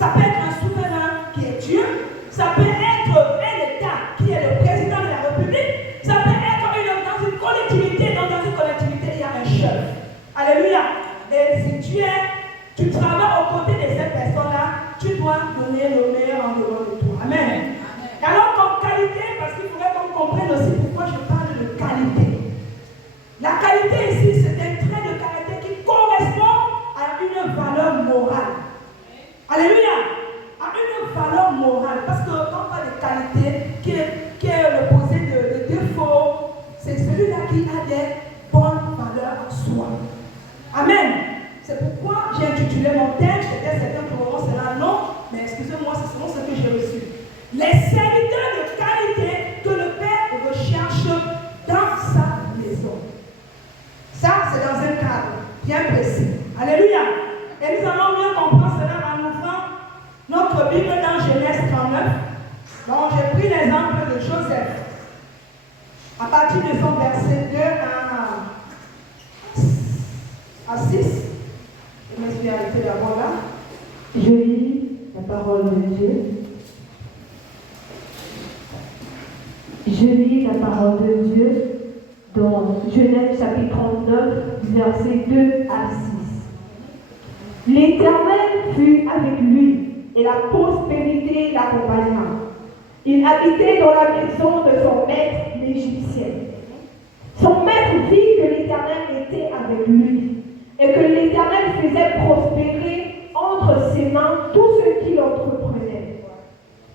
Ça peut être un souverain qui est Dieu. Ça peut être un État qui est le président de la République. Ça peut être dans une collectivité. Donc dans une collectivité, il y a un chef. Alléluia. Et si tu travailles aux côtés de cette personne-là, tu dois donner le meilleur en dehors de toi. Amen. Alors comme qualité, parce qu'il faudrait qu'on comprenne aussi pourquoi je parle de qualité. La qualité ici, c'est un trait de caractère qui correspond à une valeur morale. Alléluia. À une valeur morale. Parce que quand on parle de qualité, qui est l'opposé de défaut, c'est celui-là qui a des bonnes valeurs en soi. Amen. C'est pourquoi j'ai intitulé mon thème. Peut-être certains trouveront cela non, mais excusez-moi, c'est selon ce que j'ai reçu. Les serviteurs de qualité que le Père recherche dans sa maison. Ça, c'est dans un cadre bien précis. Alléluia. Et nous allons mieux comprendre cela en ouvrant notre Bible dans Genèse 39. Donc, j'ai pris l'exemple de Joseph. À partir de son verset 2 à 6. Je me suis arrêtée d'abord là. Je lis la parole de Dieu. Je lis la parole de Dieu dans Genèse chapitre 39, versets 2 à 6. L'Éternel fut avec lui et la prospérité l'accompagna. Il habitait dans la maison de son maître l'Égyptien. Son maître vit que l'Éternel était avec lui et que l'Éternel faisait prospérer entre ses mains tout ce qu'il entreprenait.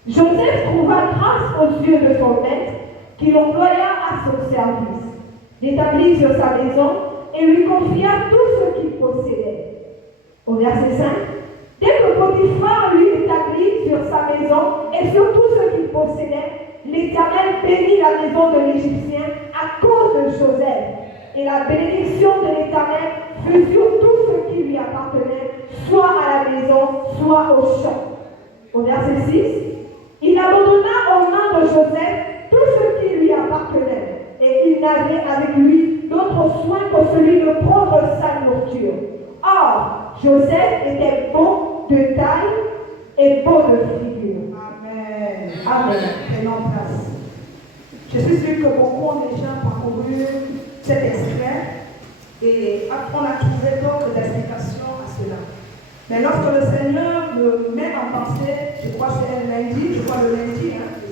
Joseph trouva grâce aux yeux de son maître, qui l'employa à son service, l'établit sur sa maison et lui confia tout ce qu'il possédait. Au verset 5, dès que Potiphar lui établit sur sa maison et sur tout ce qu'il possédait, l'Éternel bénit la maison de l'Égyptien à cause de Joseph. Et la bénédiction de l'Éternel fut sur tout ce qui lui appartenait, soit à la maison, soit au champ. Au verset 6, il abandonna aux mains de Joseph tout ce qui lui appartenait, et il n'avait avec lui d'autre soin que celui de prendre sa nourriture. Or, Joseph était beau de taille et beau de figure. Amen. Amen. Prenons place. Je suis sûre que beaucoup ont déjà parcouru cet extrait et on a trouvé d'autres explications à cela. Mais lorsque le Seigneur me met en pensée, je crois que c'est un lundi, de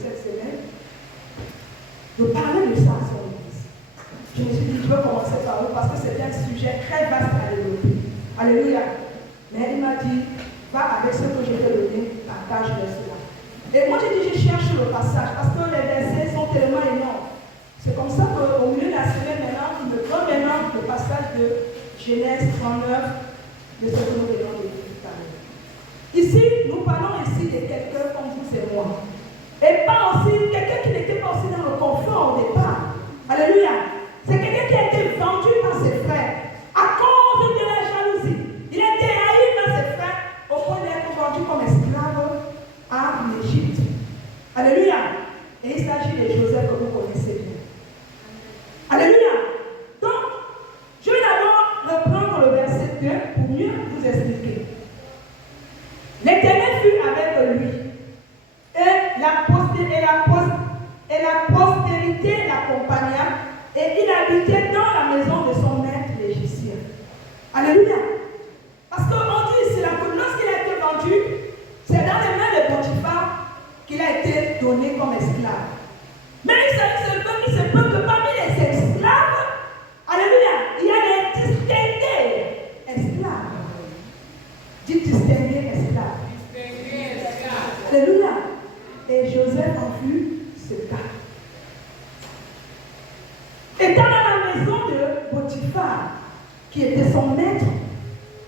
cette semaine, de parler de ça à son église. Je me suis dit, je veux commencer par eux parce que c'est un sujet très vaste à développer. Alléluia. Mais il m'a dit, va avec ce que je t'ai donné, partage-le cela. Et moi j'ai dit, je cherche le passage parce que les versets sont tellement énormes. C'est comme ça qu'au milieu de la semaine maintenant, il me donne maintenant le passage de Genèse 39, de ce que nous venons de dire tout à l'heure. Ici, nous parlons ici de quelqu'un comme vous et moi. Et pas aussi, quelqu'un qui n'était pas aussi dans le confort au départ. Alléluia. C'est quelqu'un qui a été vendu par ses frères à cause de la jalousie. Il a été haï par ses frères au point d'être vendu comme esclave à l'Égypte. Alléluia. Et il s'agit de Joseph que vous connaissez bien. Alléluia. Donc, je vais d'abord reprendre le verset 2 pour mieux vous expliquer. L'Éternel fut avec lui. Et la postérité l'accompagna, et il habitait dans la maison de son maître l'Égyptien. Alléluia. Parce qu'on dit ici que lorsqu'il a été vendu, c'est dans les mains de Potiphar qu'il a été donné comme esclave. Mais il se peut que parmi les esclaves, alléluia, il y a des distingués esclaves. Dites distingués esclaves. Alléluia. Et Joseph en fut ce cas. Étant dans la maison de Potiphar, qui était son maître,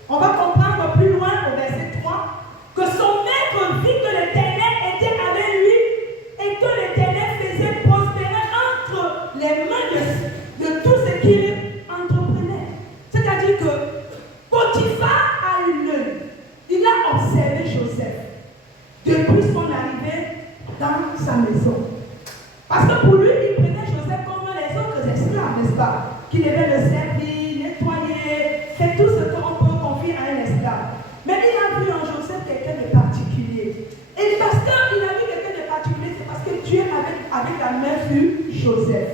on va comprendre plus loin au verset 3 que son maître vit que l'Éternel était avec lui et que l'Éternel faisait prospérer entre les mains de tout ce qu'il entreprenait. C'est-à-dire que Potiphar a eu l'œil. Il a observé Joseph depuis son arrivée dans sa maison. Parce que pour lui, il prenait Joseph comme les autres esclaves, n'est-ce pas? Qui devaient le servir, nettoyer, faire tout ce qu'on peut confier à un esclave. Mais il a vu en Joseph quelqu'un de particulier. Joseph.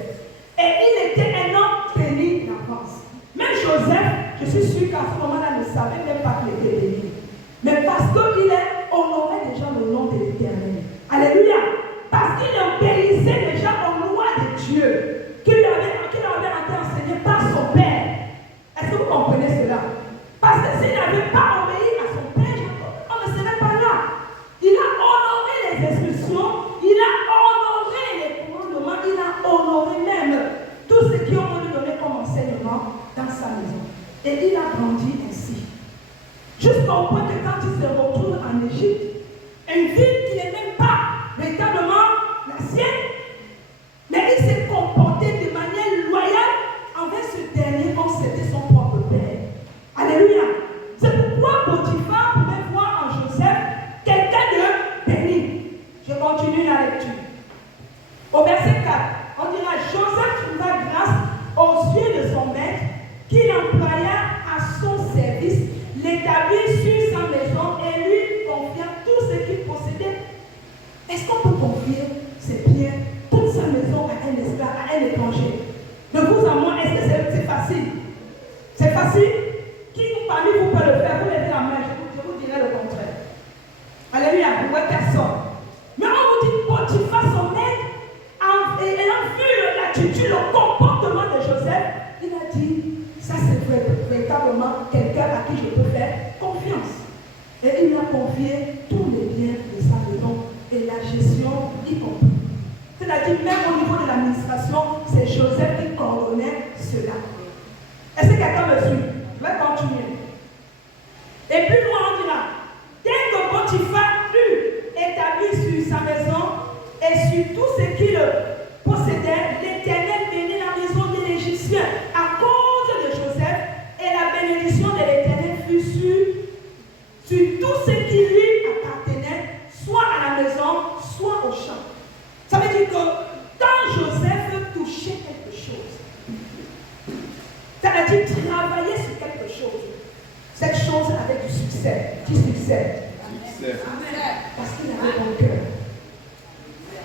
Et il était un homme béni d'avance. Même Joseph, je suis sûr qu'à ce moment-là, ne savait même pas qu'il était béni. Mais parce qu'il honorait déjà le nom de l'Éternel. Alléluia. Parce qu'il obéissait déjà aux lois de Dieu qu'il avait été enseigné par son père. Est-ce que vous comprenez cela? Parce que s'il n'avait pas obéi à son père, on ne serait pas là. Il a honoré les instructions, il a honoré les commandements, il a honoré même tout ce qui ont lui donné comme enseignement dans sa maison. Et il a grandi ainsi. Jusqu'au point que quand il se retrouve en Égypte, une ville qui n'est même pas véritablement la sienne, mais il s'est comporté de manière loyale envers ce dernier comme c'était son propre père. Alléluia. C'est pourquoi Potiphar pouvait voir en Joseph quelqu'un de béni. Je continue la lecture. Au verset 4, on dira Joseph trouva grâce aux yeux de son maître qu'il employa à son service, l'établit sur sa maison et lui confia tout ce qu'il possédait. Est-ce qu'on peut confier ses biens, toute sa maison à un esclave, à un étranger? De vous à moi, est-ce que c'est facile? C'est facile? Qui parmi vous peut le faire? Vous levez la main, je vous dirai le contraire. Alléluia, vous voyez personne. Mais on vous dit Potiphar, son maître, ayant vu l'attitude, le comportement de Joseph, il a dit, ça c'est véritablement quelqu'un à qui je peux faire confiance. Et il lui a confié tous les biens de sa maison et la gestion y compris. C'est-à-dire, même au niveau de l'administration, c'est Joseph qui coordonnait cela. Est-ce que quelqu'un me suit? Je vais continuer. Et puis, moi, on dira, dès que Potiphar fut établi sur sa maison et sur tout ce qu'il possédait, l'Éternel bénit la maison de l'Égyptien à cause de Joseph, et la bénédiction de l'Éternel fut sur tout ce qui lui appartenait, soit à la maison, soit au champ. Ça veut dire que quand Joseph touchait quelque chose, ça veut dire travailler sur quelque chose, cette chose avait du succès. Qui succès? Parce qu'il avait bon cœur.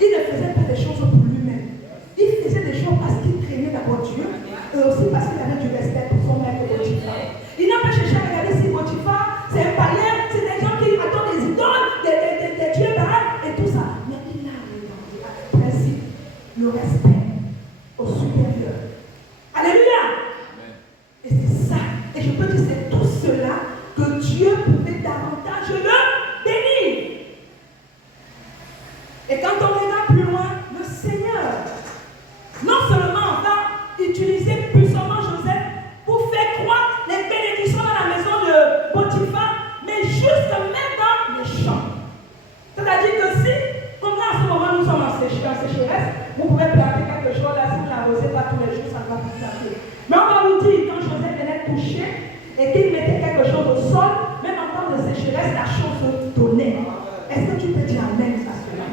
Il ne faisait pas des choses pour lui-même. Il faisait des choses parce qu'il craignait d'abord Dieu et aussi parce qu'il avait du respect pour son maître Potiphar. Il n'a pas cherché à regarder si Potiphar, c'est un païen, c'est des gens qui attendent des idoles, des dieux Baal et tout ça. Mais il a regardé avec principe le respect au supérieur. Alléluia. Et c'est ça. Et je peux dire, c'est tout cela que Dieu pouvait davantage le bénir. Et quand on regarde plus loin, le Seigneur, non seulement va utiliser puissamment Joseph pour faire croître les bénédictions dans la maison de Potiphar, mais jusque même dans les champs. C'est-à-dire que si, comme là en ce moment nous sommes en sécheresse, vous pouvez planter quelque chose là, si vous n'arrosez pas tous les jours, ça ne va pas planter. Mais on va vous dire, quand Joseph venait toucher et qu'il mettait quelque chose au sol, même en temps de sécheresse, la chose donnait. Est-ce que tu peux dire amen à cela?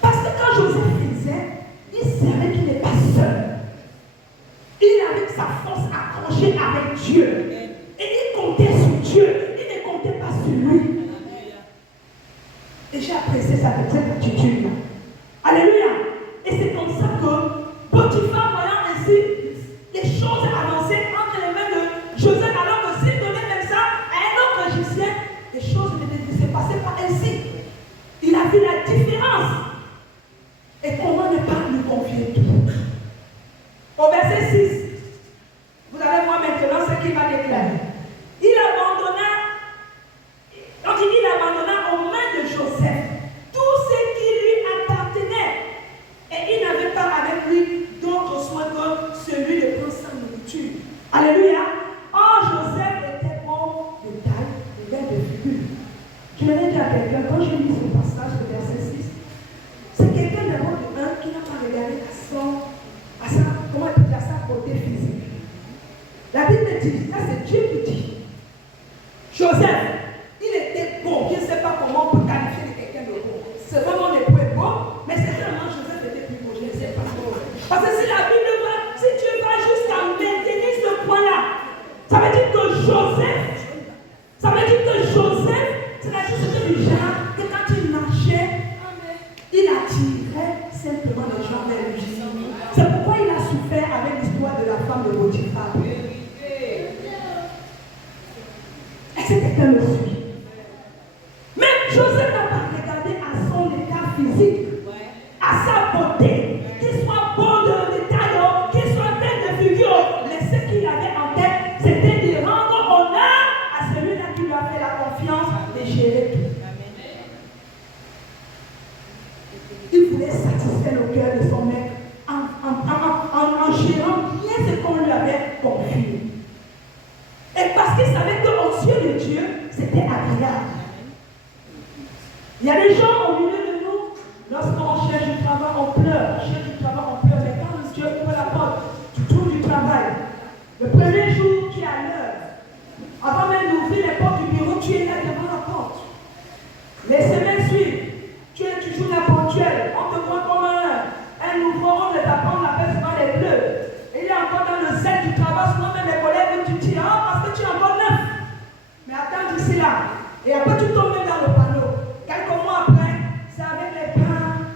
Parce que quand Joseph faisait, il savait qu'il n'est pas seul. Il avait sa force accrochée avec Dieu. Et il comptait sur Dieu. Il ne comptait pas sur lui. Et j'ai apprécié cette attitude-là. Alléluia. Et c'est comme ça que Potiphar, voyant ainsi les choses avancer entre les mains de Joseph, alors que s'il donnait même ça à un autre Égyptien, les choses ne se passaient pas ainsi. Il a vu la différence. Et comment ne pas lui confier tout? Au verset 6, vous allez voir maintenant ce qu'il va déclarer. Il abandonna aux mains de Joseph tout ce qui lui appartenait. Et il n'avait pas avec lui d'autre soin que celui de prendre sa nourriture. Alléluia. Or, Joseph était bon de taille et vert de figure. Je me dis à quelqu'un, quand je lis ce passage, le verset 6, c'est quelqu'un d'abord de un qui n'a pas regardé à sa beauté physique. La Bible dit, ça c'est Dieu qui dit. Joseph, il était beau. Je ne sais pas comment on peut qualifier de quelqu'un de beau. C'est vraiment le point beau, mais c'est vraiment Joseph était plus beau. Je ne sais pas. Parce que si la Bible va, si Dieu va jusqu'à maintenir ce point-là, ça veut dire que Joseph, c'est la chose du genre que quand loyal. Il y a des gens au milieu de nous, lorsqu'on cherche du travail, on pleure. Mais quand Dieu ouvre la porte, tu trouves du travail. Le premier jour, tu es à l'heure. Avant même d'ouvrir les portes du bureau, tu es là devant la porte. Les semaines suivent, tu es toujours là ponctuel. On te voit comme un nouveau, on l'appelle souvent les bleus. Et il est encore dans le zèle du travail, souvent même les collègues, tu dis, parce que tu es encore neuf. Mais attends d'ici là. Et après, tu tombes même dans le panneau. Quelques mois après, c'est avec les pains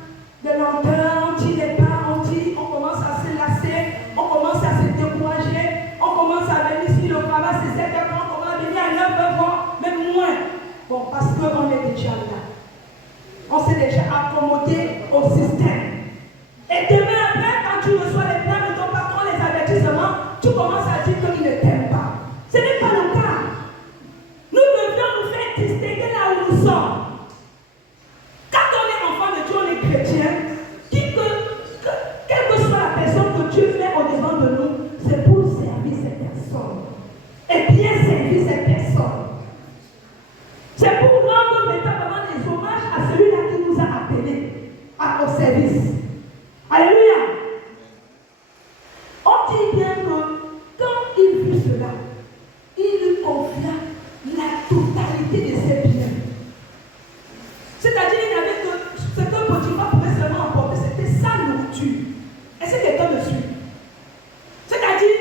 de lenteur, on tire les pains, on commence à se lasser, on commence à se décourager, on commence à venir si le travail c'est 7h30, on va venir à 9h, même moins. Bon, parce qu'on est déjà là. On s'est déjà accommodé au système. Et demain après, quand tu reçois les plans de ton patron, les avertissements, tu commences à dire qu'il ne t'aime pas. Ce n'est pas le cas. Nous devions nous faire distinguer là où nous sommes. Quand on est enfant de Dieu, on est chrétien, quelle que soit la personne que Dieu met au-devant de nous, c'est pour servir cette personne. Et bien servir cette personne. C'est pour rendre véritablement des hommages à celui-là qui nous a appelés au service. Alléluia. On dit bien que quand il vit cela, il lui confia la totalité de ses biens. C'est-à-dire, il n'y avait que ce que Potiphar pouvait seulement emporter, c'était sa nourriture. Est-ce que quelqu'un me suit? C'est-à-dire,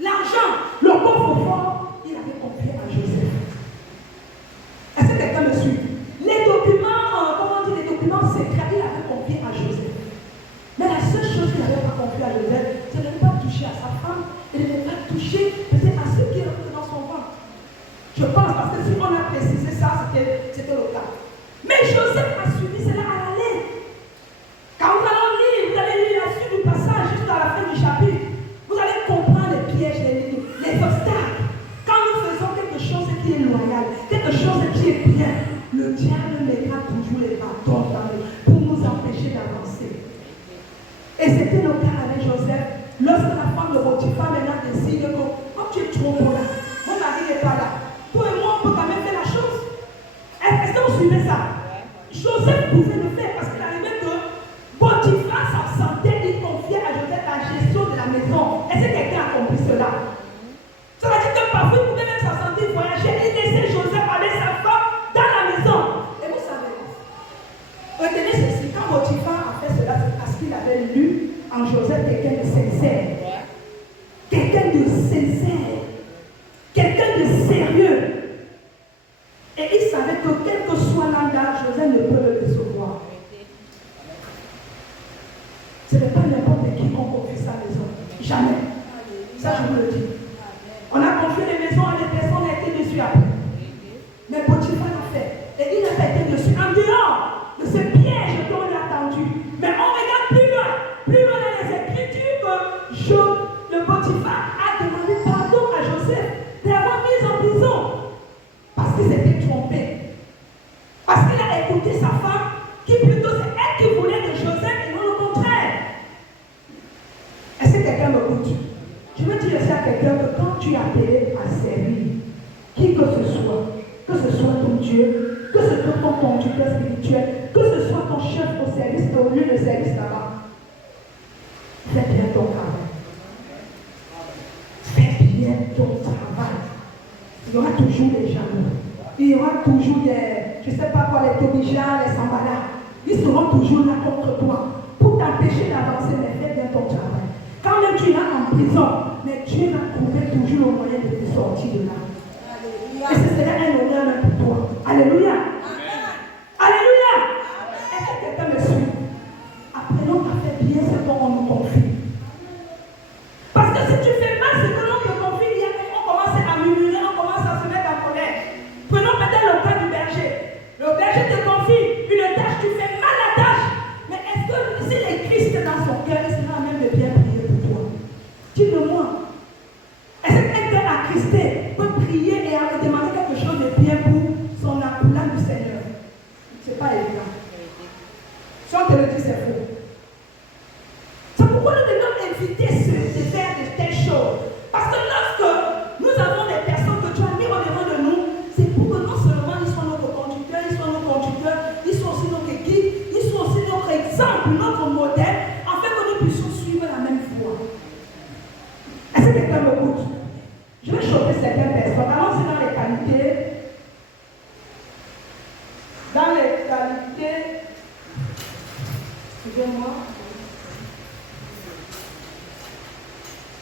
l'argent, le coffre-fort, il avait confié à Joseph. Est-ce que quelqu'un me suit? Les documents, les documents secrets, il avait confié à Joseph. Mais la seule chose qu'il n'avait pas confié à Joseph, c'est de ne pas toucher à sa femme et de ne pas toucher peut-être à ce qui est rentré dans son ventre. Je pense, parce que si on a précisé ça, c'était le cas. Mais Joseph a suivi cela à la lettre. Quand vous allez lire la suite du passage jusqu'à la fin du chapitre, vous allez comprendre les pièges, les obstacles. Quand nous faisons quelque chose qui est loyal, quelque chose qui est bien, le diable mettra toujours les bâtons dans nous pour nous empêcher d'avancer. Et c'était le cas avec Joseph. Lorsque la femme de Potiphar maintenant décide que, comme tu es trop bon là, mon mari n'est pas là, toi et moi on peut quand même faire la chose. Est-ce que vous suivez ça? Joseph pouvait le faire parce qu'il arrivait que Potiphar s'absentait, il confiait à Joseph la gestion de la maison. Est-ce que quelqu'un a compris cela? Ça veut dire que parfois il pouvait même s'absenter, voyager et laisser Joseph avec sa femme dans la maison. Et vous savez, retenez ceci, quand Potiphar a fait cela, c'est parce qu'il avait lu en Joseph quelqu'un de sincère. Quelqu'un de sincère. Quelqu'un de sérieux. Et il savait que quel que soit l'âge, Joseph ne peut le décevoir. Ce n'est pas n'importe qui qu'on confie sa maison. Jamais. Ça, je vous le dis. On a confié les maisons à des personnes qui ont été dessus après. Mais Potiphar l'a fait. Et il n'a pas été dessus. En dehors de ce piège qu'on a attendu. Mais on regarde plus loin dans les Écritures que le Potiphar a demandé pardon à Joseph d'avoir mis en prison. Parce qu'il s'était trompé. Parce qu'il a écouté sa femme, qui plutôt c'est elle qui voulait de Joseph et non le contraire. Est-ce que quelqu'un m'écoute? Je veux dire aussi à quelqu'un que quand tu es appelé à servir, qui que ce soit ton Dieu, que ce soit ton conducteur spirituel, que ce soit ton chef au service, ton lieu de service là-bas, fais bien ton travail. Fais bien ton travail. Il y aura toujours des jaloux. Il y aura toujours des, je ne sais pas quoi, les tobigeants, les sambalas. Ils seront toujours là contre toi pour t'empêcher d'avancer, mais fais bien ton travail. Quand même tu es là en prison, mais Dieu va trouver toujours le moyen de te sortir de là. Alléluia. Et ce serait un honneur même pour toi. Alléluia. Amen. Alléluia. Est-ce que quelqu'un me suit? Apprenons à faire bien ce qu'on nous confie. Parce que si tu fais mal ce que l'on te confie, on commence à murmurer, on commence à se mettre en colère. Prenons peut-être le cas du berger. Le berger te confie une tâche, tu fais mal la tâche. Mais est-ce que s'il est Christ dans son cœur, il sera même de bien prier pour toi? Dis-le-moi. Est-ce que quelqu'un attristé peut prier et demander quelque dans les qualités, excusez-moi,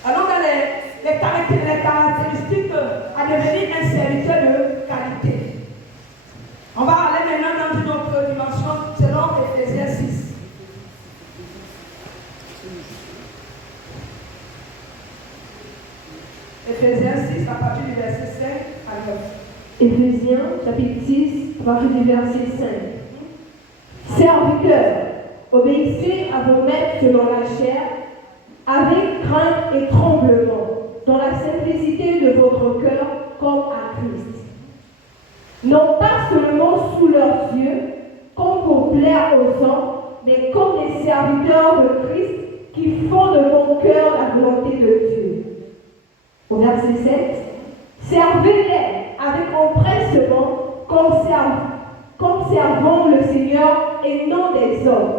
alors dans les caractéristiques à devenir un serviteur de qualité. On va aller maintenant dans une autre dimension selon Ephésiens 6. Ephésiens 6 à partir du verset 5 à 9. Éphésiens chapitre 6, à partir du verset 5. Serviteurs, obéissez à vos maîtres selon la chair, avec crainte et tremblement, dans la simplicité de votre cœur comme à Christ. Non pas seulement sous leurs yeux, comme pour plaire aux hommes, mais comme des serviteurs de Christ qui font de bon cœur la volonté de Dieu. Au verset 7, servez-les avec empressement comme servant le Seigneur et non des hommes,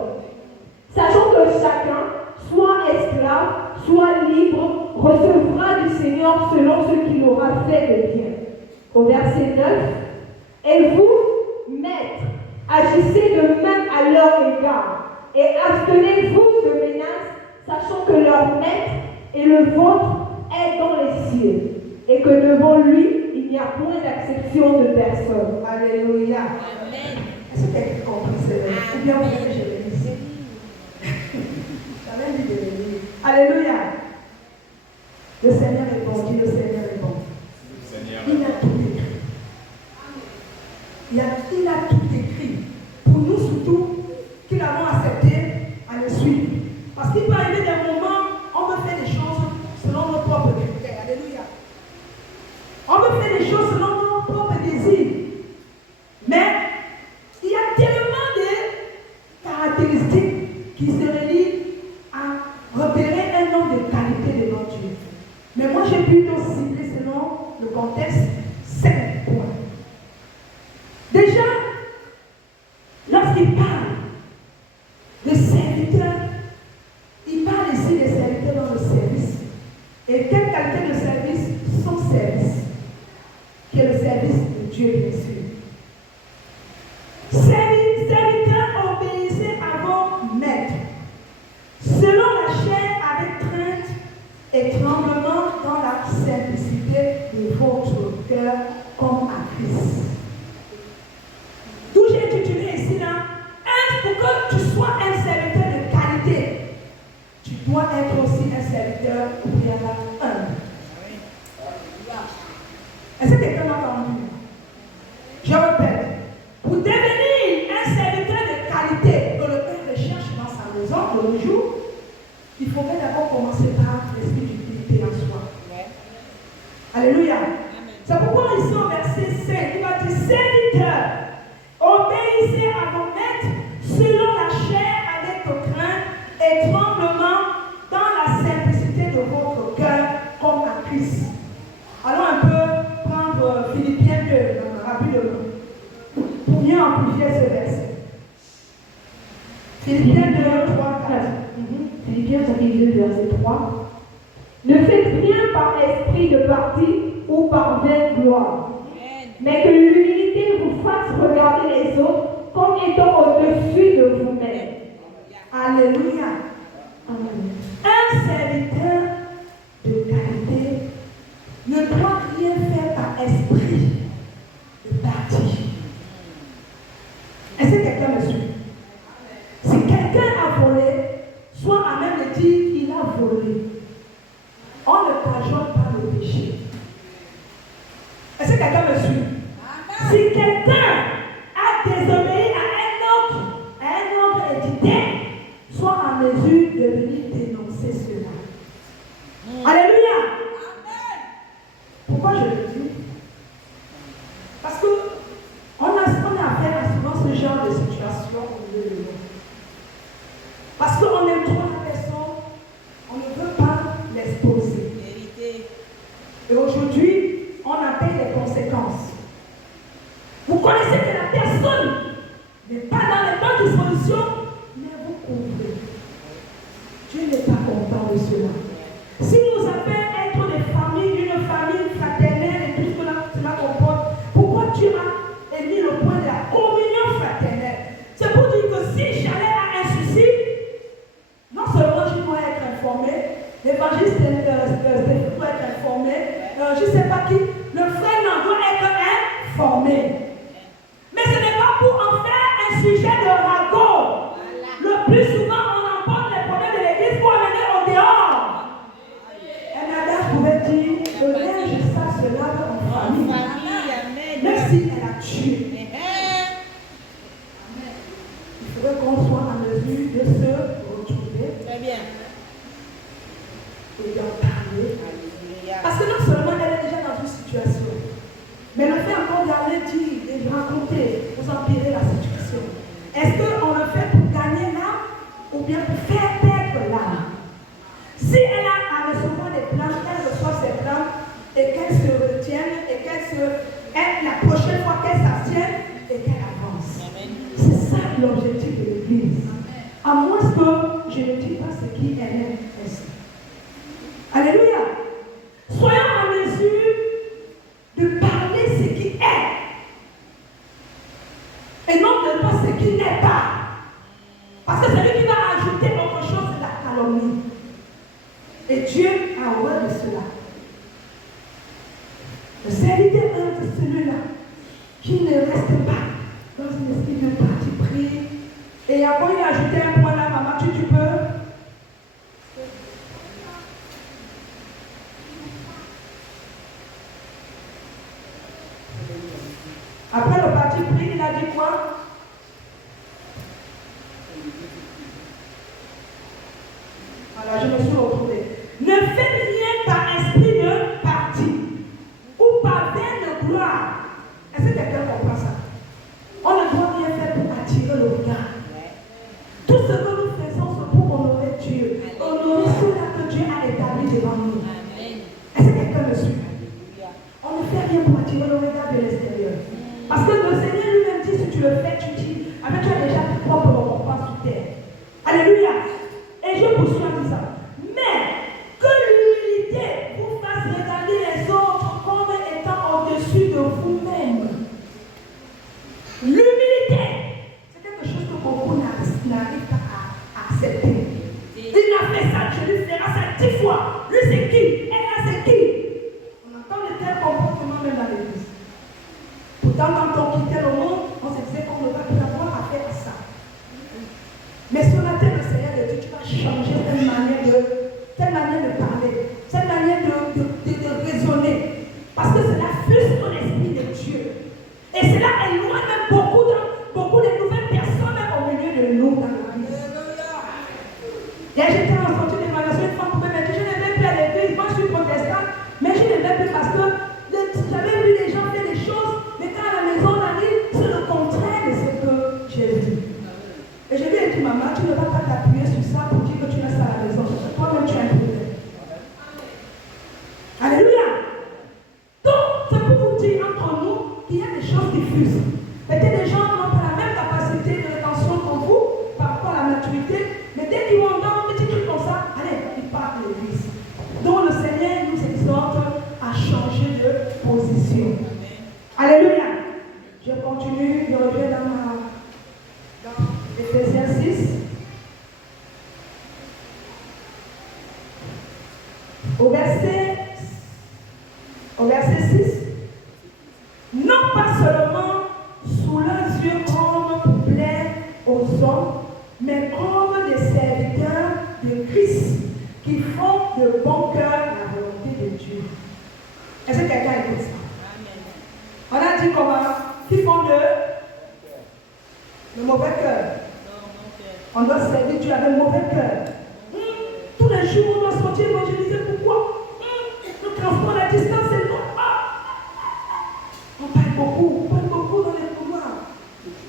sachant que chacun, soit esclave, soit libre, recevra du Seigneur selon ce qu'il aura fait de bien. Au verset 9, et vous, maîtres, agissez de même à leur égard, et abstenez-vous de menaces, sachant que leur maître et le vôtre est dans les cieux, et que devant lui, il n'y a point d'acception de personne. Alléluia. Amen. Est-ce que quelqu'un a compris cela? Ou bien vous voulez que je le dise? J'avais dit de le dire. Alléluia. Le Seigneur est bon. Dis le Seigneur est bon. Il a tout écrit. Il a tout écrit. Pour nous surtout, qui l'avons accepté à le suivre. Parce qu'il peut arriver des moments, on veut faire des choses selon nos propres critères. Alléluia. On veut faire des choses selon nos propres désirs. Mais il y a tellement de caractéristiques qui se relient à repérer un homme de qualité devant Dieu. Mais moi, j'ai plutôt ciblé selon le contexte 5 points. Déjà, lorsqu'il parle de serviteurs, il parle ici des serviteurs dans le service. Et quelle qualité de service? Son service, qui est le service de Dieu, bien sûr. Serviteurs, obéissez à vos maîtres, selon la chair, avec crainte et tremblement, dans la simplicité de votre cœur, comme à Christ. D'où j'ai intitulé ici là, pour que tu sois un serviteur de qualité, tu dois être aussi un serviteur préalable humble. Est-ce que quelqu'un m'a entendu? Je répète, pour devenir un serviteur de qualité que le Père recherche dans sa maison de nos jours, il faudrait d'abord commencer par l'esprit d'humilité en soi. Alléluia. C'est pourquoi ici au verset 5, il va dire, serviteurs, obéissez à vos maîtres selon la chair avec crainte et tremblement dans la simplicité de votre cœur comme à Christ. Allons un peu prendre Philippiens 2 rapidement pour mieux amplifier ce verset. Philippiens 2, 3, 4. Philippiens chapitre 2, verset 3. Ne faites rien par esprit de parti ou par vaine gloire, mais que l'humilité vous fasse regarder les autres comme étant au-dessus de vous-même. Alléluia. Amen. Un serviteur de qualité ne doit rien faire par esprit de parti. Est-ce que quelqu'un me suit? Si quelqu'un a volé, soit à même de dire qu'il a volé, on ne cajole pas le péché. Est-ce que quelqu'un me suit? Si quelqu'un a désobéi à un autre édité, soit en mesure de venir dénoncer cela. Alléluia. Pourquoi je le dis? Parce que on a affaire à souvent ce genre de situation au milieu de nous. Parce qu'on aime trop la personne, on ne veut pas l'exposer. Et aujourd'hui, on a payé les conséquences. Vous connaissez que la personne n'est pas dans les bonnes dispositions, mais vous couvrez. Dieu n'est pas content de cela. Si nous appelons être des familles, une famille fraternelle et tout ce que cela comporte, pourquoi Dieu a émis le point de la communion fraternelle? sujets de ragot. Le plus souvent, on emporte les problèmes de l'église pour amener au dehors. Un Adam pouvait dire, le linge, ça se lave en famille. Même si elle a tué. Il faudrait qu'on soit en mesure de se retrouver. Très bien. Et d'en parler. Parce que non seulement elle est déjà dans une situation, mais le fait encore d'aller dire et de raconter, vous empirez la situation. Est-ce qu'on le fait pour gagner l'âme ou bien pour faire perdre l'âme? Si elle a à recevoir des plaintes, elle reçoit ses plaintes et qu'elle se retienne et la prochaine fois qu'elle s'abstienne et qu'elle avance. C'est ça l'objectif de l'Église. À moins que je ne dis pas ce qui est ainsi. Alléluia. Soyons en mesure de parler ce qui est et non de pas ce qui n'est pas. Parce que celui qui va ajouter autre chose, c'est la calomnie. Et Dieu a horreur de cela. Le serviteur de celui-là qui ne reste pas dans un esprit de parti pris. Et après, il a ajouté un point là, maman, tu peux. Après le parti pris, il a dit quoi? Voilà, je me suis retrouvée. Ne faites rien par esprit de parti ou par vaine de gloire. Est-ce que quelqu'un comprend ça? On ne doit rien faire pour attirer le regard. Tout ce que nous faisons, c'est pour honorer Dieu. Honorer cela que Dieu a établi devant nous. Est-ce que quelqu'un me suit? On ne fait rien pour attirer le regard de l'extérieur. Parce que le Seigneur lui-même dit, si tu le fais, tu dis, avec tu as déjà tes propres récompenses sur terre. Alléluia. Et je poursuis en disant, mais que l'humilité vous fasse regarder les autres comme étant au-dessus de vous-même. L'humilité, c'est quelque chose que beaucoup n'arrivent pas à accepter. Il n'a fait ça, je lui ferai ça 10 fois. Lui c'est qui? Elle là c'est qui? On entend de tels comportements même dans l'église. Pourtant, quand on quittait le monde, on se disait qu'on ne va plus avoir affaire à ça. Mais sur la terre, le Seigneur de Dieu, tu vas changer telle manière de parler, cette manière de raisonner. Parce que cela frustre l'esprit de Dieu. Et cela éloigne même beaucoup de nouvelles personnes même au milieu de nous dans l'église. Hier, j'étais en sortie d'évaluation, une femme pouvait me dire, je ne vais plus à l'église, moi je suis protestante, mais je ne vais plus parce que j'avais vu les gens faire des choses, mais quand à la maison on arrive, c'est le contraire de ce que j'ai vu. Et je lui ai dit, maman, tu ne vas pas t'appuyer sur ça pour dire que tu restes à la maison. Toi-même, tu as un problème. Alléluia. Donc, c'est pour vous dire entre nous qu'il y a des choses qui fusent. Peut-être des gens n'ont pas la même capacité de rétention que vous par rapport à la maturité, mais dès qu'ils vont dans un petit truc comme ça, allez, ils partent de l'église. Donc, le Seigneur nous exhorte à changer de position. Alléluia. Je continue, je reviens dans Éphésiens 6. Au verset 6. Non pas seulement sous leurs yeux comme pour plaire aux hommes, mais comme des serviteurs de Christ qui font de bon cœur la volonté de Dieu. Est-ce que quelqu'un écoute ça? On a dit comment? Qui font le mauvais cœur. On doit servir Dieu avec le mauvais cœur. Tous les jours, on doit sortir évangéliser. Pourquoi? Le transport à la distance, c'est long. On parle beaucoup dans les couloirs.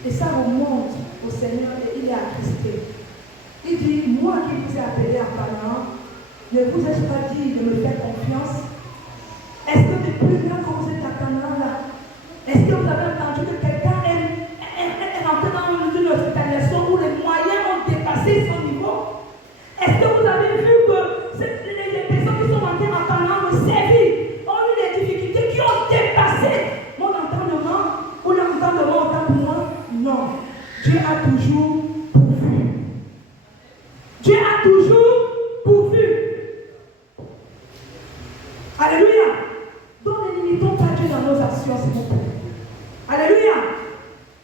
Et ça remonte au Seigneur et il est attristé. Il dit, moi qui vous ai appelé en parlant, ne vous ai-je pas dit de me faire confiance? Est-ce que depuis là, quand vous êtes à Canaan là, est-ce que vous avez entendu que quelqu'un est rentré dans une hospitalisation où les moyens ont dépassé son niveau? Est-ce que vous avez vu que les personnes qui sont rentrées en Canaan me servir ont eu des difficultés qui ont dépassé mon entendement ou l'entendement autant pour moi? Non. Dieu a toujours pourvu. Dieu a toujours pourvu. Alléluia. Donc ne limitons pas Dieu dans nos actions, s'il vous plaît. Alléluia.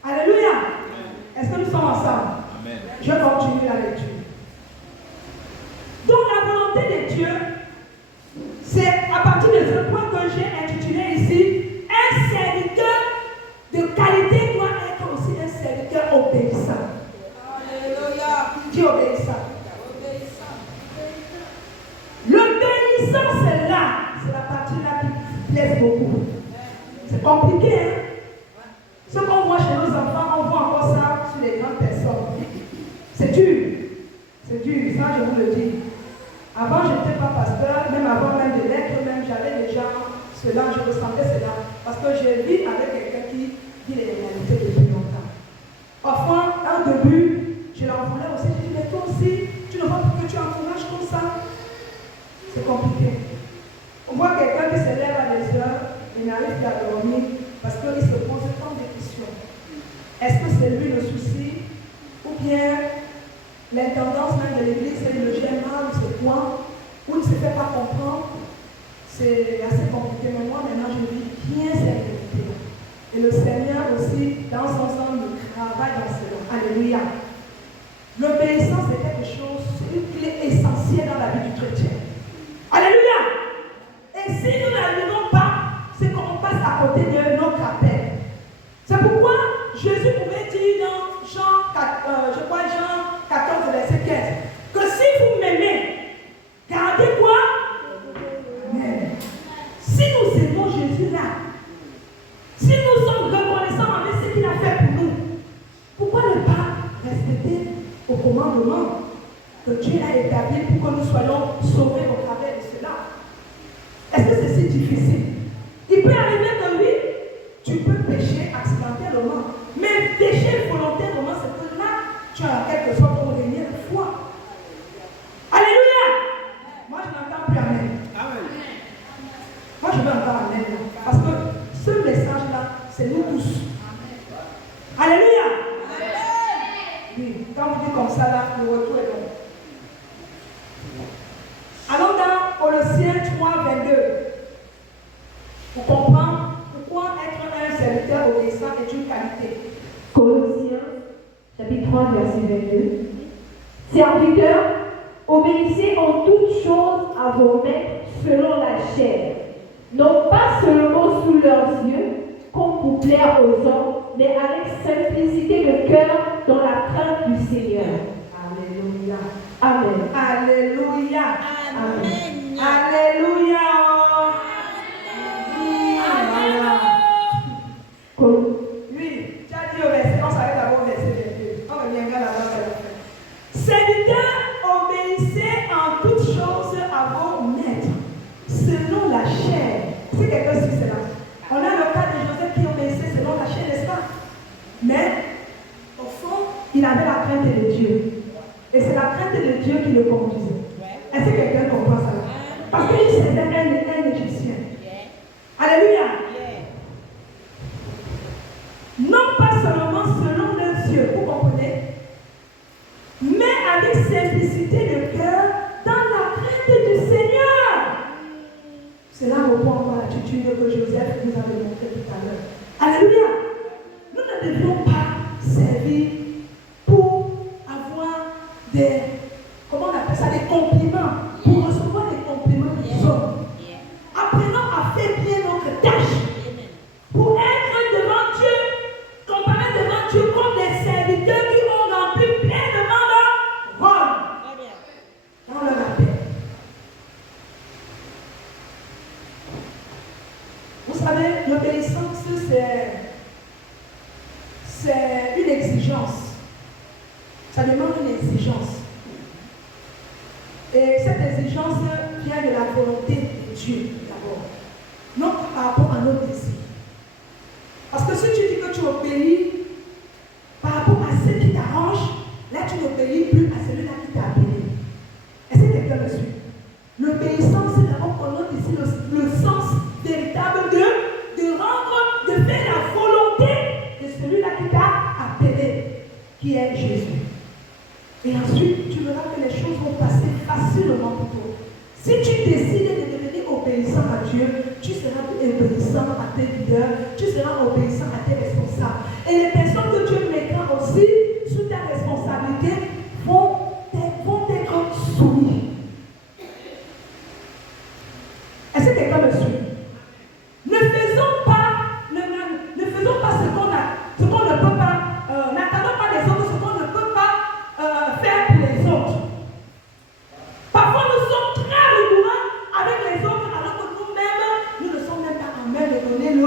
Alléluia. Est-ce que nous C'est dur. C'est dur, ça je vous le dis. Avant, je n'étais pas pasteur, même avant même de l'être, même j'avais déjà cela, je ressentais cela. Parce que je vis avec quelqu'un qui dit les réalités depuis longtemps. Parfois, au début, je l'en voulais aussi. Je dis, mais toi aussi, tu ne vois pas que tu encourages comme ça. C'est compliqué. On voit quelqu'un qui se lève à des heures et n'arrive plus à dormir parce qu'il se pose tant de questions. Est-ce que c'est lui le souci? Ou bien l'intendance même de l'église, c'est le gère mal, c'est quoi? Ou il ne se fait pas comprendre? C'est assez compliqué, mais moi maintenant je vis bien cette vérité. Et le Seigneur aussi, dans son sang, nous travaille dans cela. Alléluia. L'obéissance est quelque chose, c'est une clé essentielle dans la vie du chrétien. Alléluia. Et si nous n'arrivons pas, c'est qu'on passe à côté de notre appel. C'est pourquoi Jésus pouvait dire dans Jean 14, verset 15, que si vous m'aimez, gardez quoi? Amen. Si nous aimons Jésus là, si nous sommes reconnaissants avec ce qu'il a fait pour nous, pourquoi ne pas respecter au commandement que Dieu a établi pour que nous soyons sauvés au travers de cela? Est-ce que c'est si difficile? Il peut arriver que oui, tu peux pécher accidentellement, mais pécher volontairement, c'est que là, tu as en quelque sorte ton réunion de foi. Alléluia! Moi, je n'entends plus amen. Amen. Moi, je veux entendre amen. Parce que ce message-là, c'est nous tous. Alléluia! Amen. Oui, quand on dit comme ça, là, le retour est bon. Allons dans Colossiens 3, 22. Pour comprendre pourquoi être un serviteur obéissant est une qualité. Colossiens, chapitre 3, verset 22. Serviteurs, obéissez en toutes choses à vos maîtres selon la chair, non pas seulement sous leurs yeux, comme pour plaire aux hommes, mais avec simplicité de cœur dans la crainte du Seigneur. Alléluia. Amen. Alléluia. Amen. Alléluia. Oui, tu as dit au verset, on s'arrête d'abord au verset 22. On reviendra là-bas à la fin. Serviteurs, obéissez en toutes choses à vos maîtres, selon la chair. C'est quelqu'un sur cela. On a le cas de Joseph qui obéissait selon la chair, n'est-ce pas? Mais, au fond, il avait la crainte de Dieu. Et c'est la crainte de Dieu qui le conduisait. Est-ce que quelqu'un comprend ça? Parce qu'il c'était un Égyptien. Alléluia. Non pas seulement selon leurs yeux, vous comprenez, mais avec simplicité de cœur dans la crainte du Seigneur. C'est là où on voit l'attitude que Joseph nous avait montré tout à l'heure. Alléluia. Nous ne devions pas servir pour avoir des, comment on appelle ça, des compliments, pour recevoir des compliments des hommes. Apprenons à faire bien notre tâche pour être devant Dieu, comparé devant Dieu comme des serviteurs qui ont rempli pleinement leur rôle dans leur appel. Vous savez, l'obéissance, c'est une exigence. Ça demande une exigence. Et cette exigence vient de la volonté de Dieu d'abord, non par rapport à nos désirs. Parce que si tu dis que tu obéis par rapport à ce qui t'arrange, là tu n'obéis plus à celui-là qui t'a appelé. Est-ce que quelqu'un me suit? L'obéissance, c'est d'abord qu'on note ici le sens véritable de faire la volonté de celui-là qui t'a appelé, qui est Jésus. Et ensuite, tu verras que les choses vont passer facilement pour toi. Si tu décides de devenir obéissant à Dieu, tu seras obéissant à tes leaders, tu seras obéissant à tes responsables. Et les personnes que Dieu mettra aussi sous ta responsabilité vont être soumis. Est-ce que quelqu'un me suit? Ne faisons pas ce qu'on ne peut pas, n'attendons pas des autres ce qu'on ne peut pas faire pour les autres. Parfois nous sommes très rigoureux avec les autres alors que nous-mêmes, nous ne sommes même pas en même de donner le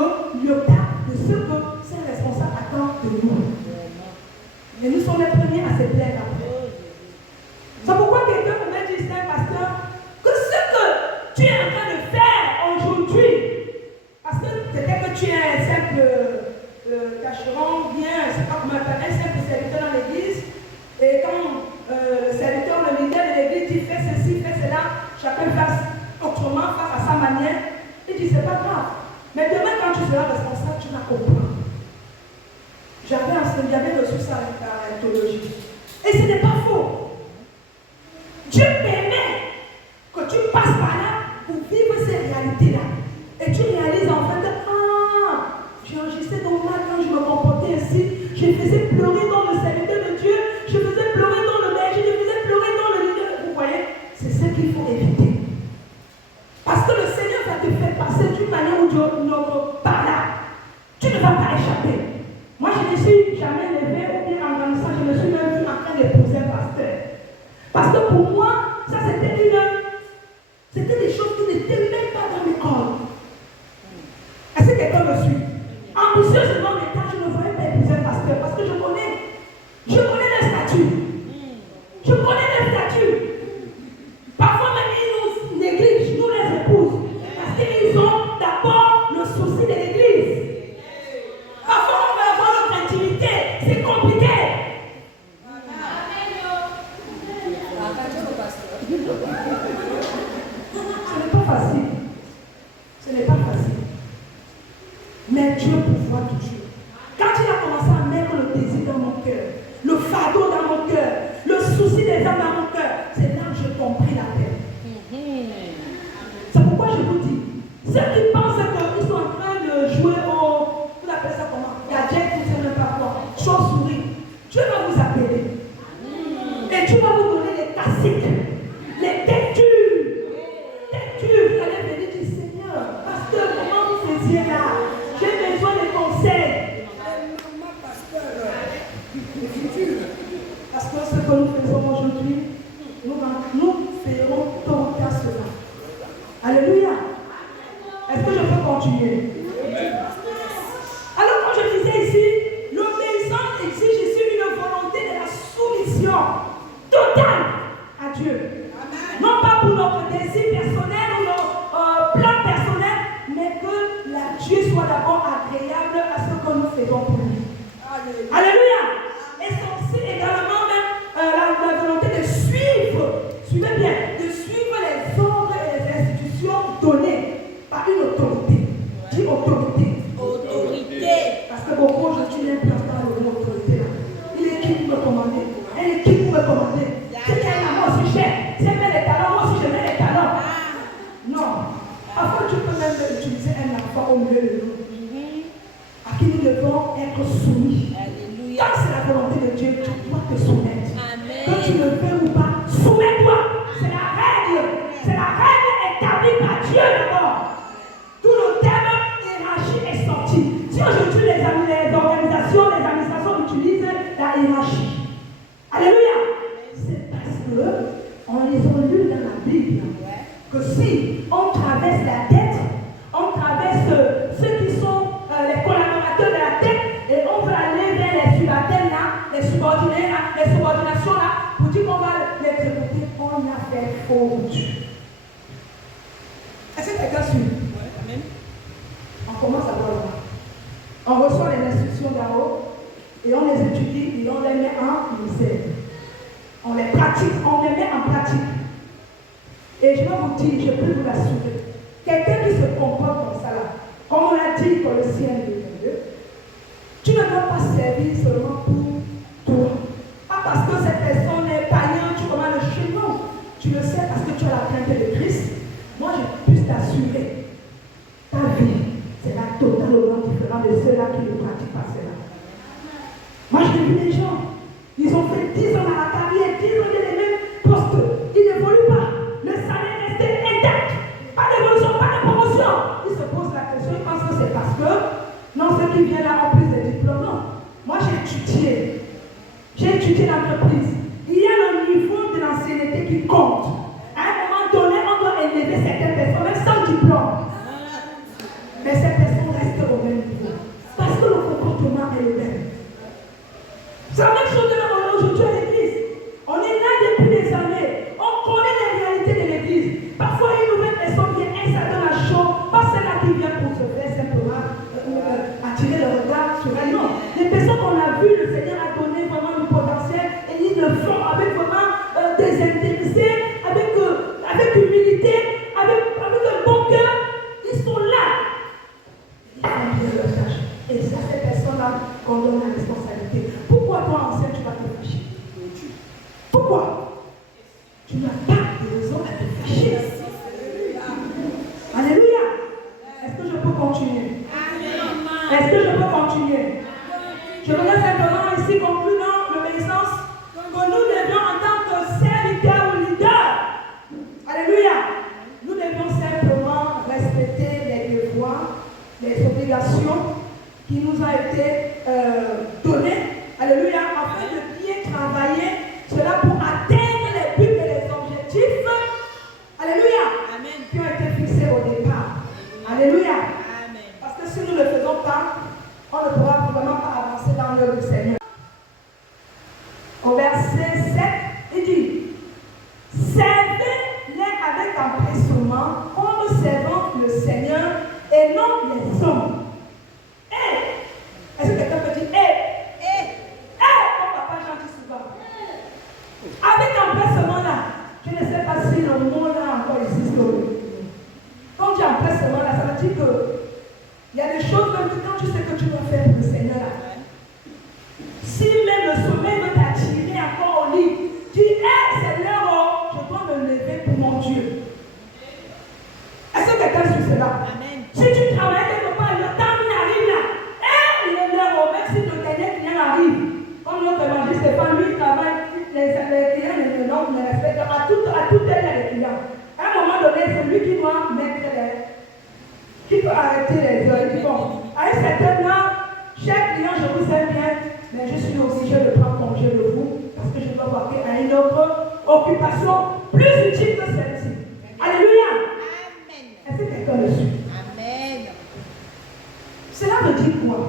temps de ce que ces responsables attendent de nous. Et nous sommes les premiers à se plaindre après. j'avais reçu ça à la théologie. Et ce n'est pas faux. Dieu permet que tu passes par là pour vivre ces réalités-là. Et tu réalises en fait que, j'enregistré donc mal quand je me comportais ainsi. Je faisais pleurer dans le serviteur de Dieu. Je faisais pleurer dans le berger. Je faisais pleurer dans le leader. Vous voyez, c'est ce qu'il faut éviter. Parce que le Seigneur va te faire passer d'une manière ou d'une autre par là. Tu ne vas pas échapper. Moi, je ne suis jamais levée ou bien en grandissant, je me suis même vue en train d'épouser un pasteur. Parce que pour moi, ça c'était des choses qui n'étaient même pas dans mes cordes. Est-ce que quelqu'un me suit? Ambitieuse dans mes temps, je ne voyais pas épouser un pasteur parce que je connais les statuts. Je connais les statuts. Parfois même ils nous négligent, nous les épouses, parce qu'ils ont d'abord le souci de l'église. Parfois on veut avoir notre intimité, c'est compliqué. Ce n'est pas facile. Ce n'est pas facile. Mais Dieu pourvoit toujours. Quand il a commencé à mettre le désir dans mon cœur, le fardeau dans mon cœur, le souci des âmes dans mon cœur, c'est là que j'ai compris la paix. C'est pourquoi je vous dis, ceux qui pensent qu'ils sont en train de jouer au, vous appelez ça comment? Gadget, vous ne savez même pas quoi, chauve-souris, Dieu va vous appeler. Et Dieu va vous donner les classiques, les têtes dures. Vous allez venir dire, Seigneur, pasteur, comment vous faisiez là? J'ai besoin de conseils. Parce que ce que nous faisons aujourd'hui, nous ferons tôt ou tard cela. Alléluia. Est-ce que je peux continuer? Alors quand je disais ici, l'obéissance exige ici une volonté de la soumission totale à Dieu. Non pas pour notre désir personnel ou nos plans personnels, mais que Dieu soit d'abord agréable à ce que nous faisons pour lui. Alléluia. Et c'est aussi également même la volonté de suivre, suivez bien, de suivre les ordres et les institutions données par une autorité. Dis autorité. Autorité. Parce que beaucoup aujourd'hui n'aiment pas l'autorité là. Il est qui pour me commander? Elle est qui pour me commander? C'est qu'elle a moi aussi cher. C'est met les talents, moi aussi je mets les talents. Non. Parfois tu peux même utiliser un enfant au milieu de nous. À qui nous devons être soumis. Quand c'est la volonté de Dieu, tu dois te soumettre. Que tu le veux ou pas, soumets-toi. C'est la règle. C'est la règle établie par Dieu d'abord. Tout le terme hiérarchie est sorti. Si aujourd'hui les organisations, les administrations utilisent la hiérarchie. Alléluia. C'est parce qu'on les a lus dans la Bible que si on traverse la tête, on traverse ceux qui sont les collaborateurs de la tête et on veut aller vers les subalternes là, les subordonnés là, les subordinations là, pour dire qu'on va l'exécuter, on a fait faute. Est-ce que quelqu'un suit? Amen. On commence à voir là. On reçoit les instructions d'en haut et on les étudie et on les met en misère. On les pratique, on les met en pratique. Et je vais vous dire, je peux vous l'assurer, quelqu'un qui se comporte comme ça là, comme on l'a dit pour le ciel de Dieu, tu ne dois pas servir seulement pour toi. Pas parce que cette personne est païen, tu commandes chez nous. Tu le sais parce que tu as la crainte de Christ. Moi, je puisse t'assurer, ta vie, c'est la totalement différente de ceux-là qui ne pratiquent pas cela. Moi, j'ai vu des gens, ils ont fait 10 ans à la carrière, 10 ans dans les mêmes postes, ils n'évoluent pas. Le salaire est resté intact. Pas d'évolution, pas de promotion. Ils se posent la question, ils pensent que c'est parce que, non, ceux qui viennent là ont plus de diplômes. Non. Moi, j'ai étudié l'entreprise. Il y a le niveau de l'ancienneté qui compte. À un moment donné, on doit élever certaines personnes, même sans diplôme. Mais cette personne reste au même niveau. Parce que le comportement est le même. C'est la même chose que aujourd'hui à l'église. On est là depuis des années. On connaît les réalités de l'église. Parfois, une nouvelle personne vient installer dans la chambre, pas celle-là qui vient pour se faire simplement attirer le regard sur elle. Non. Les personnes qu'on a vues, le Seigneur a donné vraiment du potentiel et ils le font avec vraiment des intéressés, avec Stéphane, lui, travaille, les clients ne respectent à tout heure les clients. À un moment donné, c'est lui qui doit mettre qui peut arrêter les heures. Il dit bon, à une certaine heure, cher client, je vous aime bien, mais je suis obligé de prendre congé de vous parce que je dois passer à une autre occupation plus utile que celle-ci. Alléluia. Amen. Est-ce que quelqu'un le suit? Amen. Cela veut dire quoi?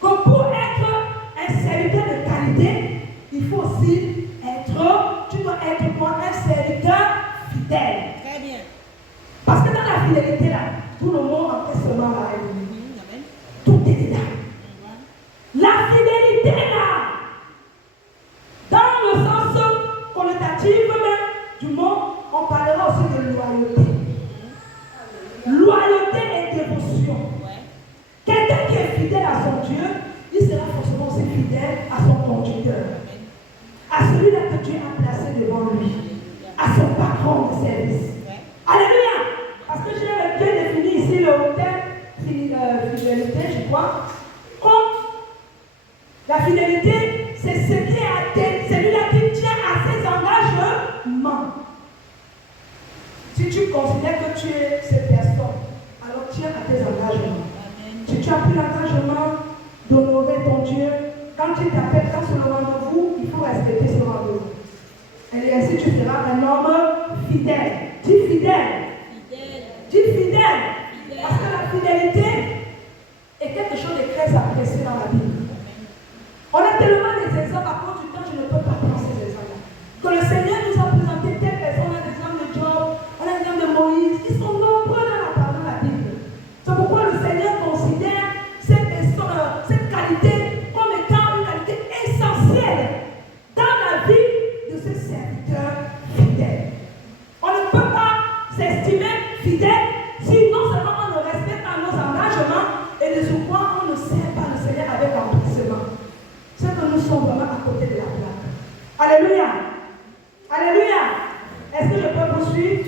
Que pour être un serviteur de qualité, il faut aussi tu dois être quoi? Un serviteur fidèle. Très bien. Parce que dans la fidélité là, tout le monde en fait seulement la règle. Tout est là. La fidélité là, dans le sens connotatif du mot, on parlera aussi de loyauté. Loyauté et dévotion. Quelqu'un qui est fidèle à son Dieu, il sera forcément aussi fidèle à son conducteur, à celui-là que Dieu a placé devant lui, à son patron de service. Alléluia! Parce que j'ai bien défini ici le terme fidélité, je crois, comme la fidélité, c'est celui-là qui tient à ses engagements. Si tu considères que tu es cette personne, alors tiens à tes engagements. Si tu as pris l'engagement d'honorer ton Dieu, quand il t'appelle, quand c'est le rendez-vous, il faut respecter ce rendez-vous. Et ainsi tu seras un homme fidèle. Dis fidèle. Dis fidèle. Parce que la fidélité est quelque chose de très apprécié dans la Bible. On a tellement des exemples, à cause du temps, je ne peux pas prendre ces exemples. Que le Seigneur nous a présenté telle personne, on a l'exemple de Job, on a l'exemple de Moïse, ils sont nombreux dans la Bible. C'est pourquoi le Seigneur considère cette qualité comme étant une qualité essentielle dans la vie de ce serviteur fidèle. On ne peut pas s'estimer fidèle si non seulement on ne respecte pas nos engagements et de ce point on ne sert pas le Seigneur avec empressement. C'est que nous sommes vraiment à côté de la plaque. Alléluia. Alléluia. Est-ce que je peux poursuivre?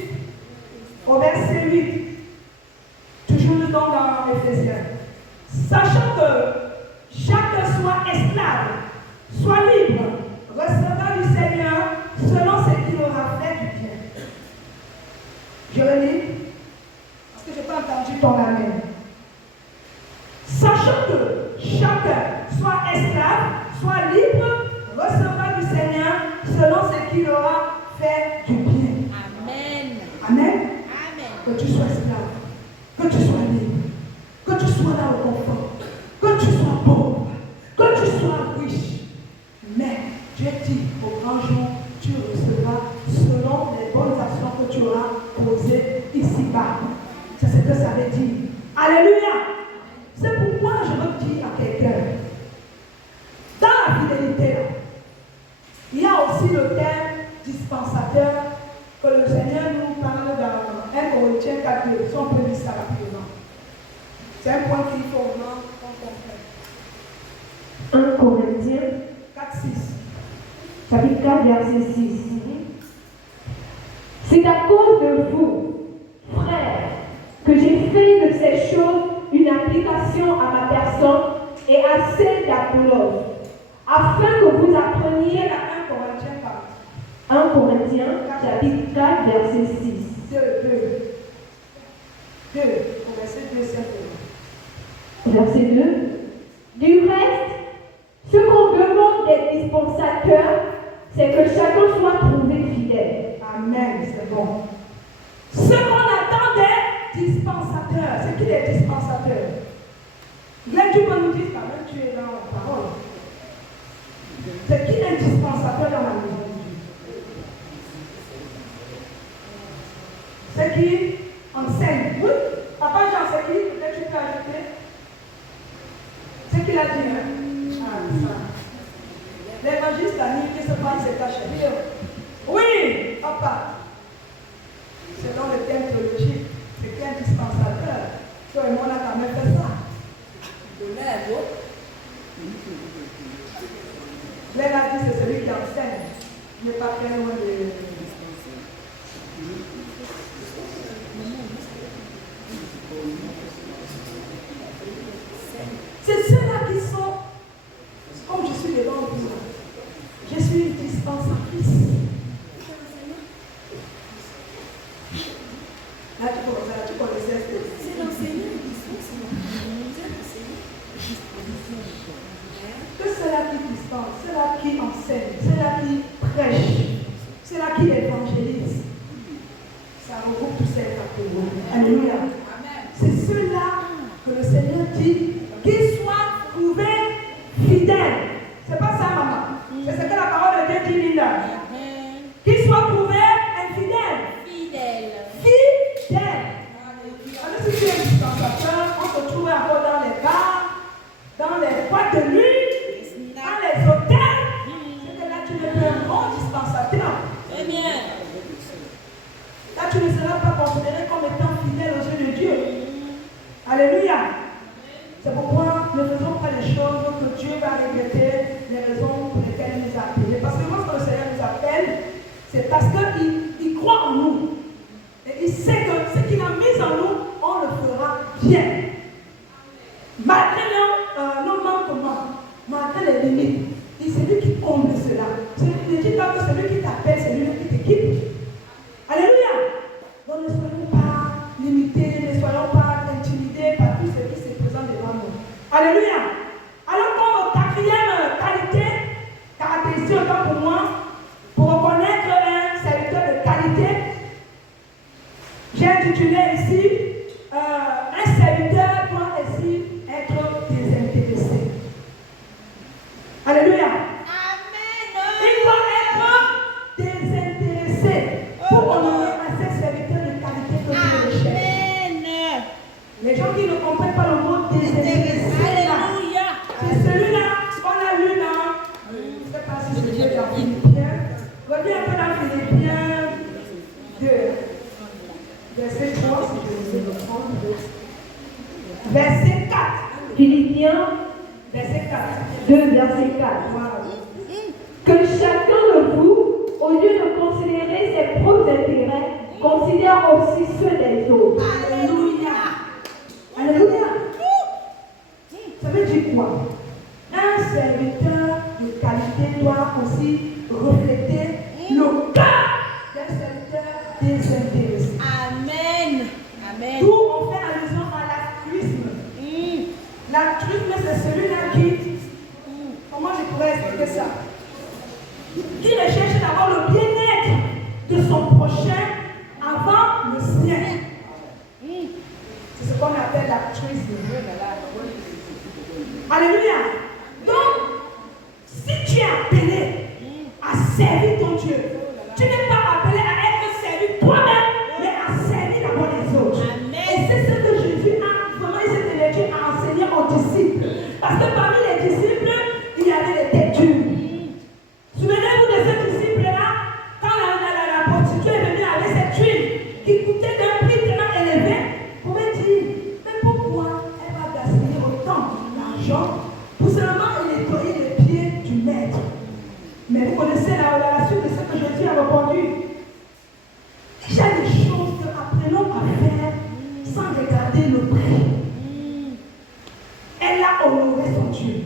Au verset 8. Toujours dans Éphésiens. Sachant que chacun soit esclave, soit libre, recevant du Seigneur selon ce qu'il aura fait du bien. Je relis, parce que je n'ai pas entendu ton amen. Sachant que chacun soit esclave, soit libre, recevant du Seigneur selon ce qu'il aura fait du bien. Amen. Amen. Amen. Que tu sois esclave, que tu sois libre, que tu sois dans le confort, que tu sois pauvre, que tu sois riche. Mais Dieu dit au grand jour, tu recevras selon les bonnes actions que tu auras posées ici-bas. C'est ce que ça veut dire. Alléluia. C'est pourquoi je veux dire à quelqu'un, dans la fidélité, il y a aussi le terme dispensateur que le Seigneur nous parle dans 1 Corinthiens 4, si on peut dire ça rapidement. C'est un point qu'il faut vraiment qu'on comprenne. 1 Corinthiens 4, 6. Chapitre 4, verset 6. C'est à cause de vous, frères, que j'ai fait de ces choses une application à ma personne et à celle d'Apollos, afin que vous appreniez à 1 Corinthiens 4. 1 Corinthiens, chapitre 4, verset 6. 2. Au verset 2, c'est Verset 2. Du reste, ce qu'on demande des dispensateurs, c'est que chacun soit trouvé fidèle. Amen, c'est bon. Ce qu'on attend des dispensateurs, c'est qui les dispensateurs? Là, tu peux nous dire, quand même, tu es dans la parole. C'est qui un dispensateur dans la maison de Dieu? C'est qui enseigne. Oui, papa Jean, c'est qui? Peut-être tu peux ajouter. C'est qui l'a dit, hein? Ah, ça. L'évangile a mis qui se passe c'est caché. Oui, papa. Selon le thème théologique, c'est qui un dispensateur? Toi et moi, on a quand même fait ça. De l'aide, Glenn a dit c'est celui qui enseigne. Il n'est pas très loin de dispenser. C'est ceux-là qui sont, comme je suis devant vous, chante, ceux-là qui enseignent, ceux-là qui prêchent, ceux-là qui évangélisent. Ça regroupe tous ces catégories. Alléluia. C'est ceux-là que le Seigneur dit qu'ils soient trouvés fidèles. C'est pas ça, maman. C'est ce que la parole de Dieu dit, Linda. Qu'ils soient trouvés infidèles. Fidèles. Alors, si tu es dispensateur, on te trouve encore dans les bars, dans les boîtes de nuit, dans les hôtels. C'est que là, tu n'es plus un bon dispensateur. Très bien. Là, tu ne seras pas considéré comme étant fidèle aux yeux de Dieu. Alléluia. C'est pourquoi ne faisons pas les choses que Dieu va regretter, les raisons pour lesquelles il nous a appelés. Parce que lorsque le Seigneur nous appelle, c'est parce qu'il croit en nous. Et il sait que ce qu'il a mis en nous, on le fera bien. Malgré nos manquements, malgré les limites, c'est lui qui comble cela. Ne dis pas que c'est lui qui t'appelle, c'est lui qui t'équipe. Alléluia. Donc ne soyons pas limités, ne soyons pas intimidés par tout ce qui se présente devant nous. Alléluia. Alors comme quatrième qualité, caractéristique autant pour moi, pour reconnaître un serviteur de qualité, j'ai intitulé ici, un serviteur doit aussi être désintéressé. Alléluia. Il doit être désintéressé pour honorer à ces serviteurs de qualité que Dieu recherche. Les gens qui ne comprennent pas le mot désintéressé, c'est celui-là qu'on a lu dans, je ne sais pas si c'est dans Philippiens, revenez un peu dans Philippiens 2, verset 3, si je me trompe, verset 4. Philippiens Verset 4. 2, verset 4. Voilà. Que chacun de vous, au lieu de considérer ses propres intérêts, considère aussi ceux des autres. Alléluia. Alléluia. Ça veut dire quoi? Un serviteur de qualité doit aussi refléter le cœur d'un serviteur désintéressé. Amen. D'où on fait allusion à l'altruisme. L'altruisme, c'est celui-là qui, comment je pourrais expliquer ça? Qui recherche d'avoir le bien-être de son prochain avant le sien. C'est ce qu'on appelle l'altruisme. Alléluia. Donc, si tu es appelé à servir ton Dieu, tu n'es pas appelé à être servi toi-même, mais à servir d'abord les autres. Et c'est ce que Jésus a vraiment essayé à enseigner aux disciples. Parce que parmi les disciples, il y avait des têtes dures. Souvenez-vous de ce disciple-là, quand la prostituée est venue avec cette huile qui coûtait d'un prix tellement élevé, vous pouvez dire, mais pourquoi elle va gaspiller autant d'argent pour seulement nettoyer les pieds du maître? Mais vous connaissez la suite de ce que Jésus a répondu. Il y a des choses que apprenons à faire sans regarder le prix. Elle a honoré son Dieu,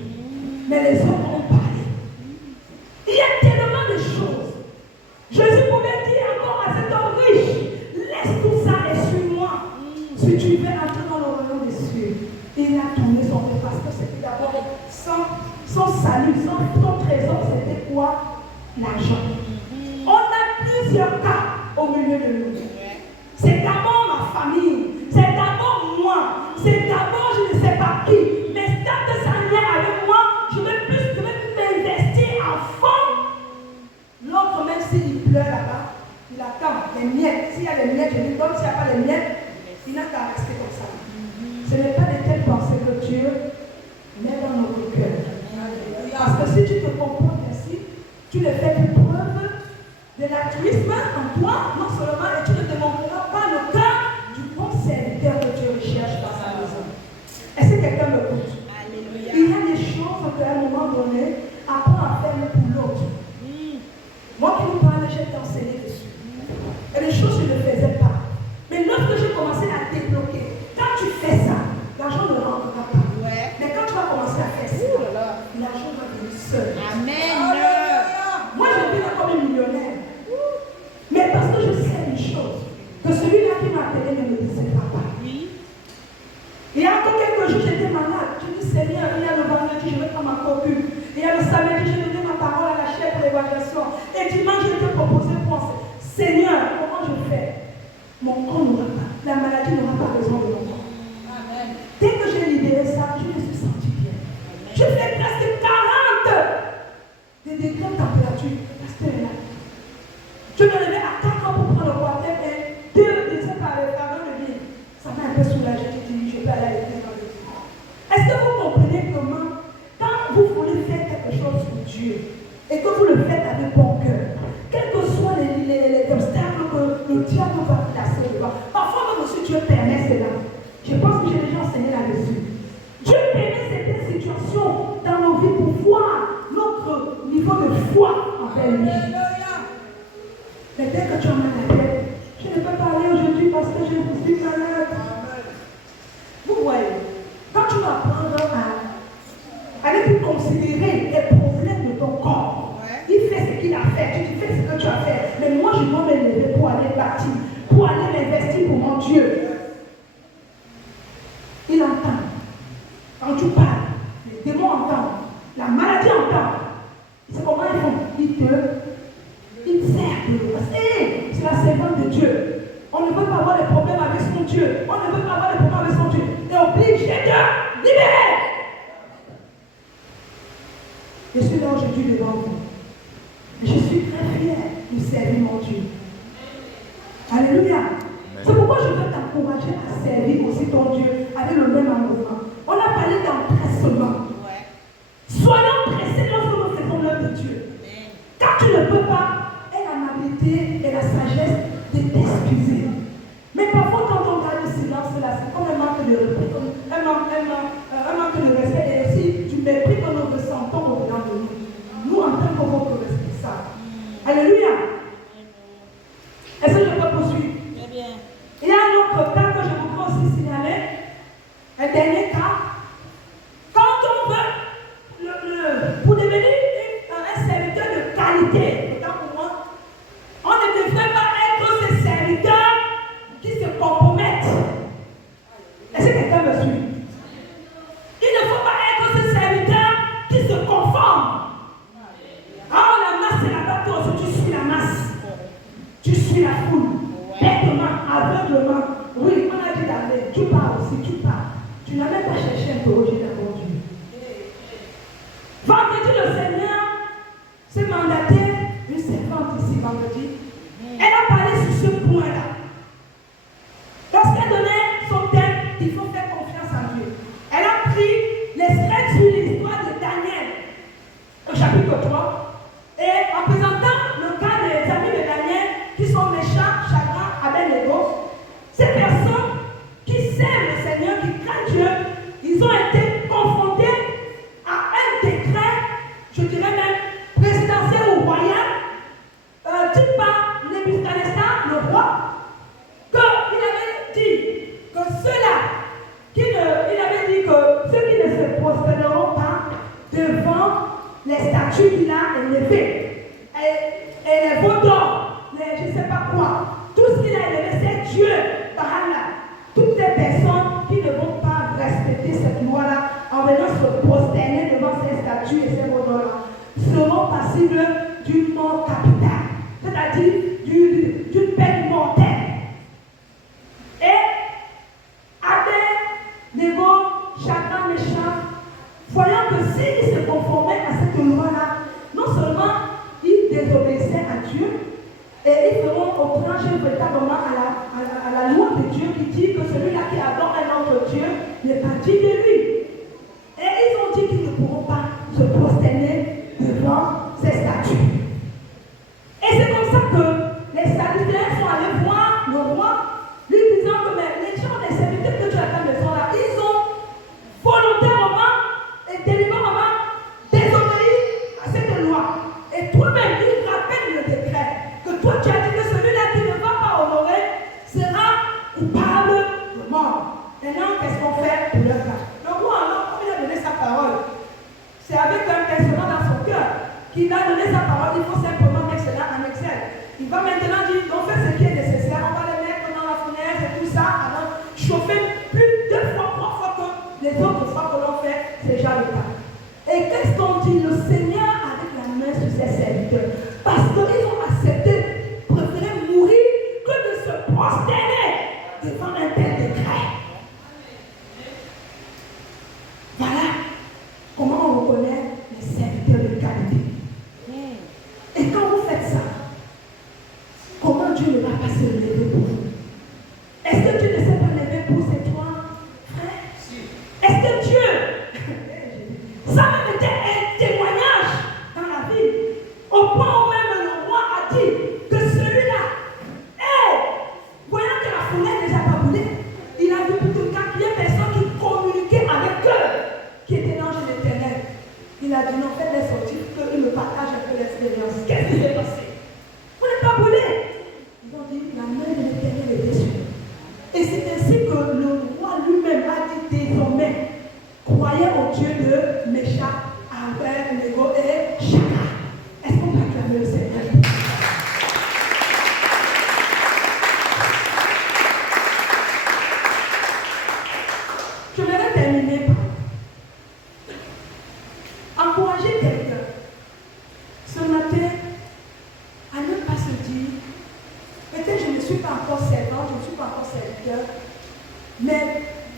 mais les autres ont parlé. Il y a tellement de choses. Jésus pouvait dire encore à cet homme riche, laisse tout ça et suis-moi. Si tu veux entrer dans le royaume des cieux. Il a tourné son cœur parce que c'était d'abord son salut, son trésor, c'était quoi? L'argent. On a plusieurs cas au milieu de nous. C'est d'abord ma famille, c'est d'abord moi, c'est d'abord je ne sais pas qui. Mais quand ça vient avec moi, je vais m'investir à fond. L'autre, même s'il pleure là-bas, il attend les miettes. S'il y a les miettes, je lui donne. S'il n'y a pas les miettes, il n'a qu'à rester comme ça. Ce n'est pas de telles pensées que Dieu met dans notre cœur. Parce que si tu te comportes ainsi, tu ne fais plus preuve de l'altruisme en toi, non seulement, et tu ne démontreras pas le cœur du bon serviteur que Dieu recherche dans sa maison. Est-ce que quelqu'un me écoute? Il y a des choses qu'à un moment donné, apprends à faire pour l'autre. Moi qui vous parle, j'ai enseigné dessus. Et les choses, je ne faisais pas. Mais lorsque j'ai commencé à débloquer, quand tu fais ça, l'argent ne rentrera pas. Ouais. Mais quand tu vas commencer à faire ça, l'argent va venir seul. Amen. Moi, je vis là comme un millionnaire. Mais parce que je sais une chose, que celui-là qui m'a appelé ne me disait pas. Oui. Il y a encore quelques jours, j'étais malade. Je dis, Seigneur, il y a le vendredi, je vais prendre ma cocu. Il y a le samedi, je consécration. Et dimanche, je te proposais pour Seigneur, comment je fais? Mon corps n'aura pas, la maladie n'aura pas raison de mon corps. Amen. Dès que j'ai libéré ça, je me suis senti bien. Amen. Je fais presque 40 de degrés de température. Pasteur est là. Je me levais à 4 ans pour prendre le water et 2 degrés par le ville. Ça m'a un peu soulagé. Je dis, je peux aller à l'église dans le dimanche. Est-ce que vous comprenez comment, quand vous voulez faire quelque chose pour Dieu et que vous le faites avec bon cœur, quels que soient les obstacles que le diable va placer devant, parfois même aussi Dieu permet cela. Je pense que j'ai déjà enseigné là-dessus. Dieu permet certaines situations dans nos vies pour voir notre niveau de foi envers lui. Mais dès que tu en as la tête, je ne peux pas aller aujourd'hui parce que je suis malade. Vous voyez, quand tu vas apprendre à ne plus considérer les problèmes de ton corps, il fait ce qu'il a fait, tu fais ce que tu as fait. Mais moi, je dois me lever pour aller bâtir, pour aller m'investir pour mon Dieu. Il entend. Quand tu parles, les démons entendent, la maladie entend. C'est comment ils font? Ils servent de l'eau. C'est la servante de Dieu. On ne peut pas avoir des problèmes avec son Dieu. On ne peut pas avoir des problèmes avec son Dieu. Et obligé de libérer. Je suis là aujourd'hui devant vous. Je suis très fière de servir mon Dieu. Alléluia. C'est pourquoi je veux t'encourager à servir aussi ton Dieu avec le même amour. On a parlé d'empressement. Soyons pressés lorsque nous faisons l'œuvre de Dieu. Car tu ne peux pas, aie l'amabilité et la sagesse de t'excuser. Mais parfois, quand on garde le silence, c'est comme un manque de respect, un manque de respect et aussi du mépris que nous ressentons au-dedans de nous. Nous, en tant que votre responsable. Alléluia. Est-ce que je peux poursuivre? Très bien. Il y a un autre cas que je voudrais aussi signaler. Un dernier cas. Quand on veut, pour devenir un serviteur de qualité, autant pour moi, on ne devrait pas être ces serviteurs qui se compromettent. Est-ce que quelqu'un me suit? Il ne faut pas être ces serviteurs qui se conforment. Ah, la masse c'est la bâton, tu suis la masse. Tu suis la foule. Bêtement, aveuglement. Oui, on a dit d'aller. Tu pars aussi, tu pars. Tu n'as même pas cherché à interroger d'abord Dieu. Vendredi, le Seigneur s'est mandaté une servante ici, vendredi. Elle a parlé sur ce point-là. Lorsqu'elle donnait son thème, il faut faire confiance en Dieu. Elle a pris les scènes sur l'histoire de Daniel, au chapitre 3, et en présentant le cas des amis de Daniel qui sont méchants, chagrins, Abednego, ces personnes qui servent le Seigneur, qui craignent Dieu, ils ont été confrontés à un décret, je dirais même présidentiel ou royal, dit par Nebuchadnezzar, le roi, qu'il avait dit que ceux-là, il avait dit que ceux qui ne se prosterneront pas devant les statues qu'il a élevées, et les veaux d'or, je ne sais pas quoi, tout ce qu'il a élevé, c'est Dieu, par là. Toutes les personnes qui ne vont pas respecter cette loi-là, en venant se prosterner devant ces statues et ces veaux d'or-là, seront passibles d'une mort capitale, c'est-à-dire d'une peine mortelle. Et Abednego, chacun méchant, voyant que s'ils se conformaient à cette loi-là, non seulement ils désobéissaient à Dieu, et ils feront obtrancher véritablement à la loi de Dieu qui dit que celui-là qui adore un autre Dieu n'est pas digne de lui. Et ils ont dit qu'ils ne pourront pas se prosterner devant ces statues. Et c'est comme ça que les Sadducéens sont allés voir le roi, lui disant que les gens, les serviteurs que tu as à ta maison là, ils ont volontairement et délibérément désobéi à cette loi. Et toi-même, il rappelle le décret que toi tu as dit que celui-là qui ne va pas honorer sera coupable de mort. Maintenant, qu'est-ce qu'on fait pour le cas? Le roi, alors, comme il a donné sa parole, c'est avec un personnage dans son cœur qu'il a donné sa parole. Il faut simplement mettre cela en Excel. Il va maintenant dire, on fait ce qui est nécessaire, on va les mettre dans la fournaise et tout ça, alors chauffer plus 2 fois, 3 fois que les autres fois que l'on fait, c'est déjà le cas. Et qu'est-ce qu'on dit? Le Seigneur avec la main sur ses serviteurs. Parce Au point où même le roi a dit que celui-là, voyant que la fournaise n'est déjà pas brûlée, il a vu plutôt 4 personnes qui communiquaient avec eux, qui étaient l'ange de l'Éternel. Il a dit non, faites-les sortir, qu'ils me partagent un peu l'expérience. Qu'est-ce qui s'est passé? Vous n'êtes pas brûlés. Ils ont dit, la main de l'Éternel est dessus. Et c'est ainsi que le roi lui-même a dit désormais, croyez au Dieu de Meshach, Abed-Nego et Shaka. Est-ce qu'on peut acclamer le Seigneur? Je vais terminer par encourager quelqu'un ce matin à ne pas se dire, peut-être je ne suis pas encore servant, je ne suis pas encore serviteur, mais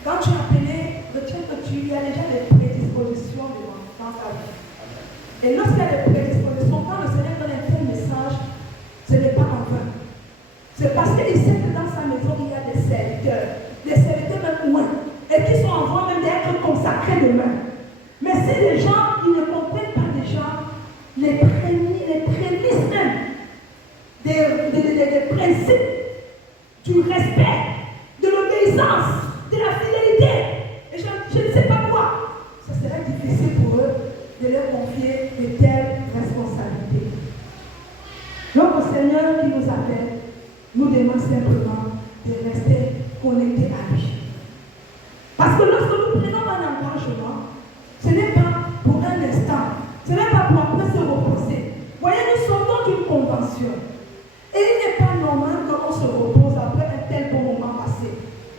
quand tu es appelé, retiens que tu y as déjà des prédispositions dans ta vie. Et lorsqu'il y a des prédispositions, quand le Seigneur donne un tel message, ce n'est pas en vain. C'est parce qu'il sait que dans sa maison, il y a des serviteurs même loin, et qui sont en voie même d'être consacrés demain. Mais si les gens, ils ne comprennent pas déjà les prémices même des principes, du respect, de l'obéissance, de la fidélité, et je ne sais pas quoi, ça serait difficile pour eux de leur confier de telles responsabilités. Donc le Seigneur qui nous appelle nous demande simplement de rester connectés à lui. Parce que lorsque nous prenons un engagement, ce n'est pas pour un instant, ce n'est pas pour après se reposer. Voyez, nous sortons d'une convention. Et il n'est pas normal qu'on se repose après un tel bon moment passé.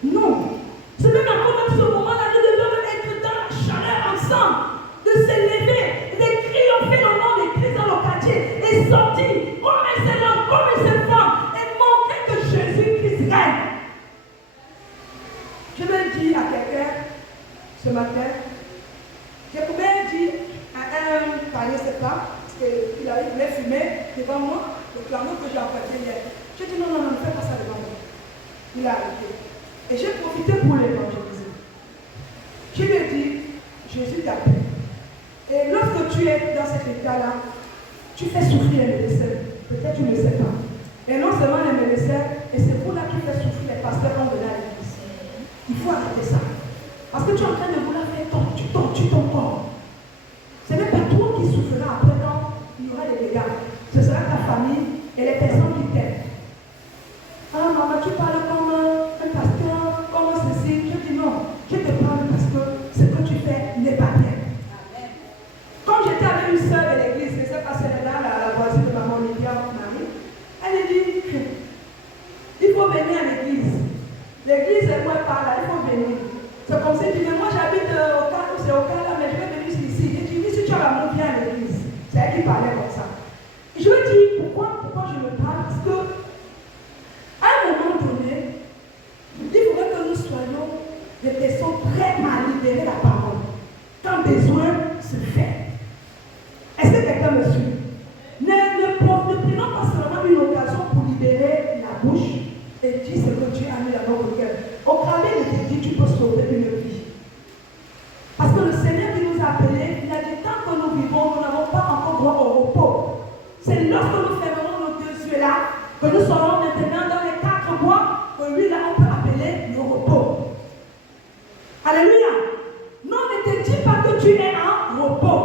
Non. Ce même encore dans ce moment-là, nous devons être dans la chaleur ensemble, de se lever, de triompher le nom de Christ dans le quartier et sortir comme un seul homme, comme une seule femme et montrer que Jésus-Christ règne. Je vais dire à quelqu'un ce matin, je pouvais dire à un parier, c'est pas, parce qu'il voulait fumer devant moi, le clameur que j'ai apporté hier. J'ai dit non, ne fais pas ça devant moi. Il a arrêté. Et j'ai profité pour l'évangéliser. Je lui ai dit, Jésus t'appelle. Et lorsque tu es dans cet état-là, tu fais souffrir les médecins. Peut-être tu ne le sais pas. Et non seulement les médecins, et c'est vous là qui fait souffrir les pasteurs quand vous venez à l'église. Il faut arrêter ça. Parce que tu es en train de vouloir faire ton corps. Ce n'est pas toi qui souffrira après quand il y aura des dégâts. Ce sera ta famille et les personnes qui t'aiment. Ah maman, tu parles comme un pasteur, comme ceci. Je dis non, je te parle parce que ce que tu fais n'est pas bien. Comme j'étais avec une soeur de l'église, je ne sais pas si elle est là, la voisine de maman Olivia, Marie, elle me dit, il faut venir à l'église. L'église, elle ne pas là, il faut venir. C'est comme si tu dis, moi j'habite au cas, c'est au cas là, mais je vais venir ici. Je dis, si tu as l'amour, viens à l'église. C'est elle qui parlait comme ça. Et je me dis, pourquoi je me parle? Parce que, à un moment donné, il faudrait que nous soyons des personnes prêtes à libérer la parole. Quand besoin se fait. Est-ce que quelqu'un me suit? Ne prenons pas seulement une occasion pour libérer la bouche et dire ce que Dieu a mis dans notre cœur. Au travers de tes dits, tu peux sauver une vie. Parce que le Seigneur qui nous a appelés, il a dit tant que nous vivons, nous n'avons pas encore droit au repos. C'est lorsque nous fermerons nos 2 yeux là, que nous serons maintenant dans les 4 bois, que lui là on peut appeler le repos. Alléluia. Non, ne te dis pas que tu es en repos.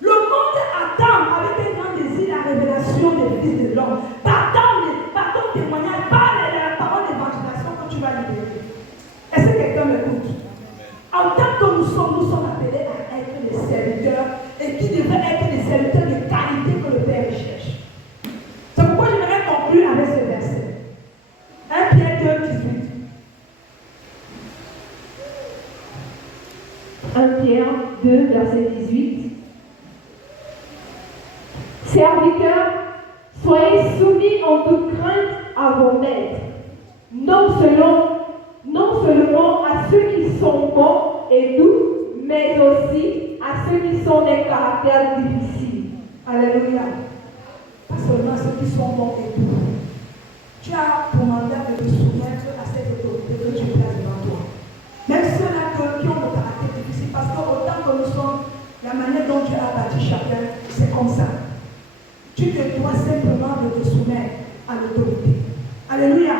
Le monde attend avec un grand désir la révélation des fils de l'homme. Par ton témoignage, par la parole d'évangélisation que tu vas libérer. Est-ce que quelqu'un m'écoute? En tant que nous sommes appelés à être des serviteurs et qui devraient être des serviteurs de qualité que le Père recherche. C'est pourquoi j'aimerais conclure avec ce verset. 1 Pierre 2, 18. 1 Pierre 2, verset 18. Serviteurs, soyez soumis en toute crainte à vos maîtres, non seulement à ceux qui sont bons et doux, mais aussi à ceux qui sont des caractères difficiles. Alléluia. Pas seulement à ceux qui sont bons et doux. Tu as pour mandat de te soumettre à cette autorité que tu places devant toi. Même ceux-là qui ont le caractère difficile, parce qu'autant que nous sommes, la manière dont Dieu a bâti chacun, c'est comme ça. Tu te dois simplement de te soumettre à l'autorité. Alléluia.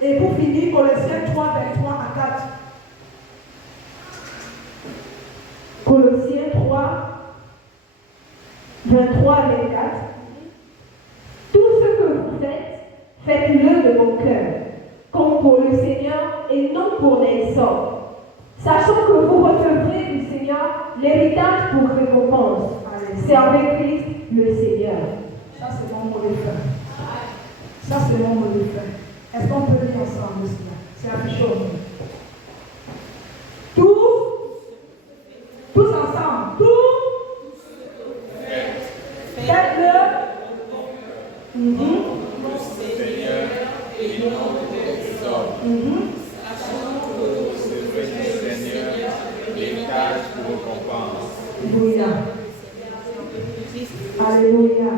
Et pour finir, Colossiens 3, 23 à 4. Colossiens 3, 23 à 24. Tout ce que vous faites, faites-le de bon cœur, comme pour le Seigneur et non pour les hommes, sachant que vous recevrez du Seigneur l'héritage pour récompense. Servez Christ le Seigneur. Ça, c'est mon mot de fin. Ça, c'est mon mot de fin. Est-ce qu'on peut lire ensemble cela? C'est affiché au monde. Tous ensemble. Faites-le. Seigneur et non pour les hommes. Sachant que vous servez le Seigneur, l'héritage pour récompense. Alléluia. Alléluia.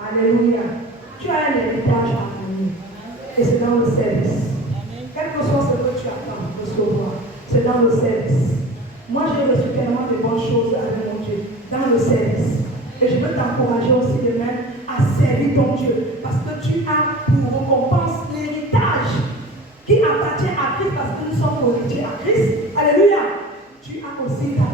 Alléluia. Tu as un héritage à amener. Et c'est dans le service. Quel que soit ce que tu attends de recevoir, c'est dans le service. Moi, j'ai reçu tellement de bonnes choses avec mon Dieu. Dans le service. Et je veux t'encourager aussi de même à servir ton Dieu. Parce que tu as pour récompense l'héritage qui appartient à Christ. Parce que nous sommes héritiers à Christ. Alléluia. Tu as aussi ta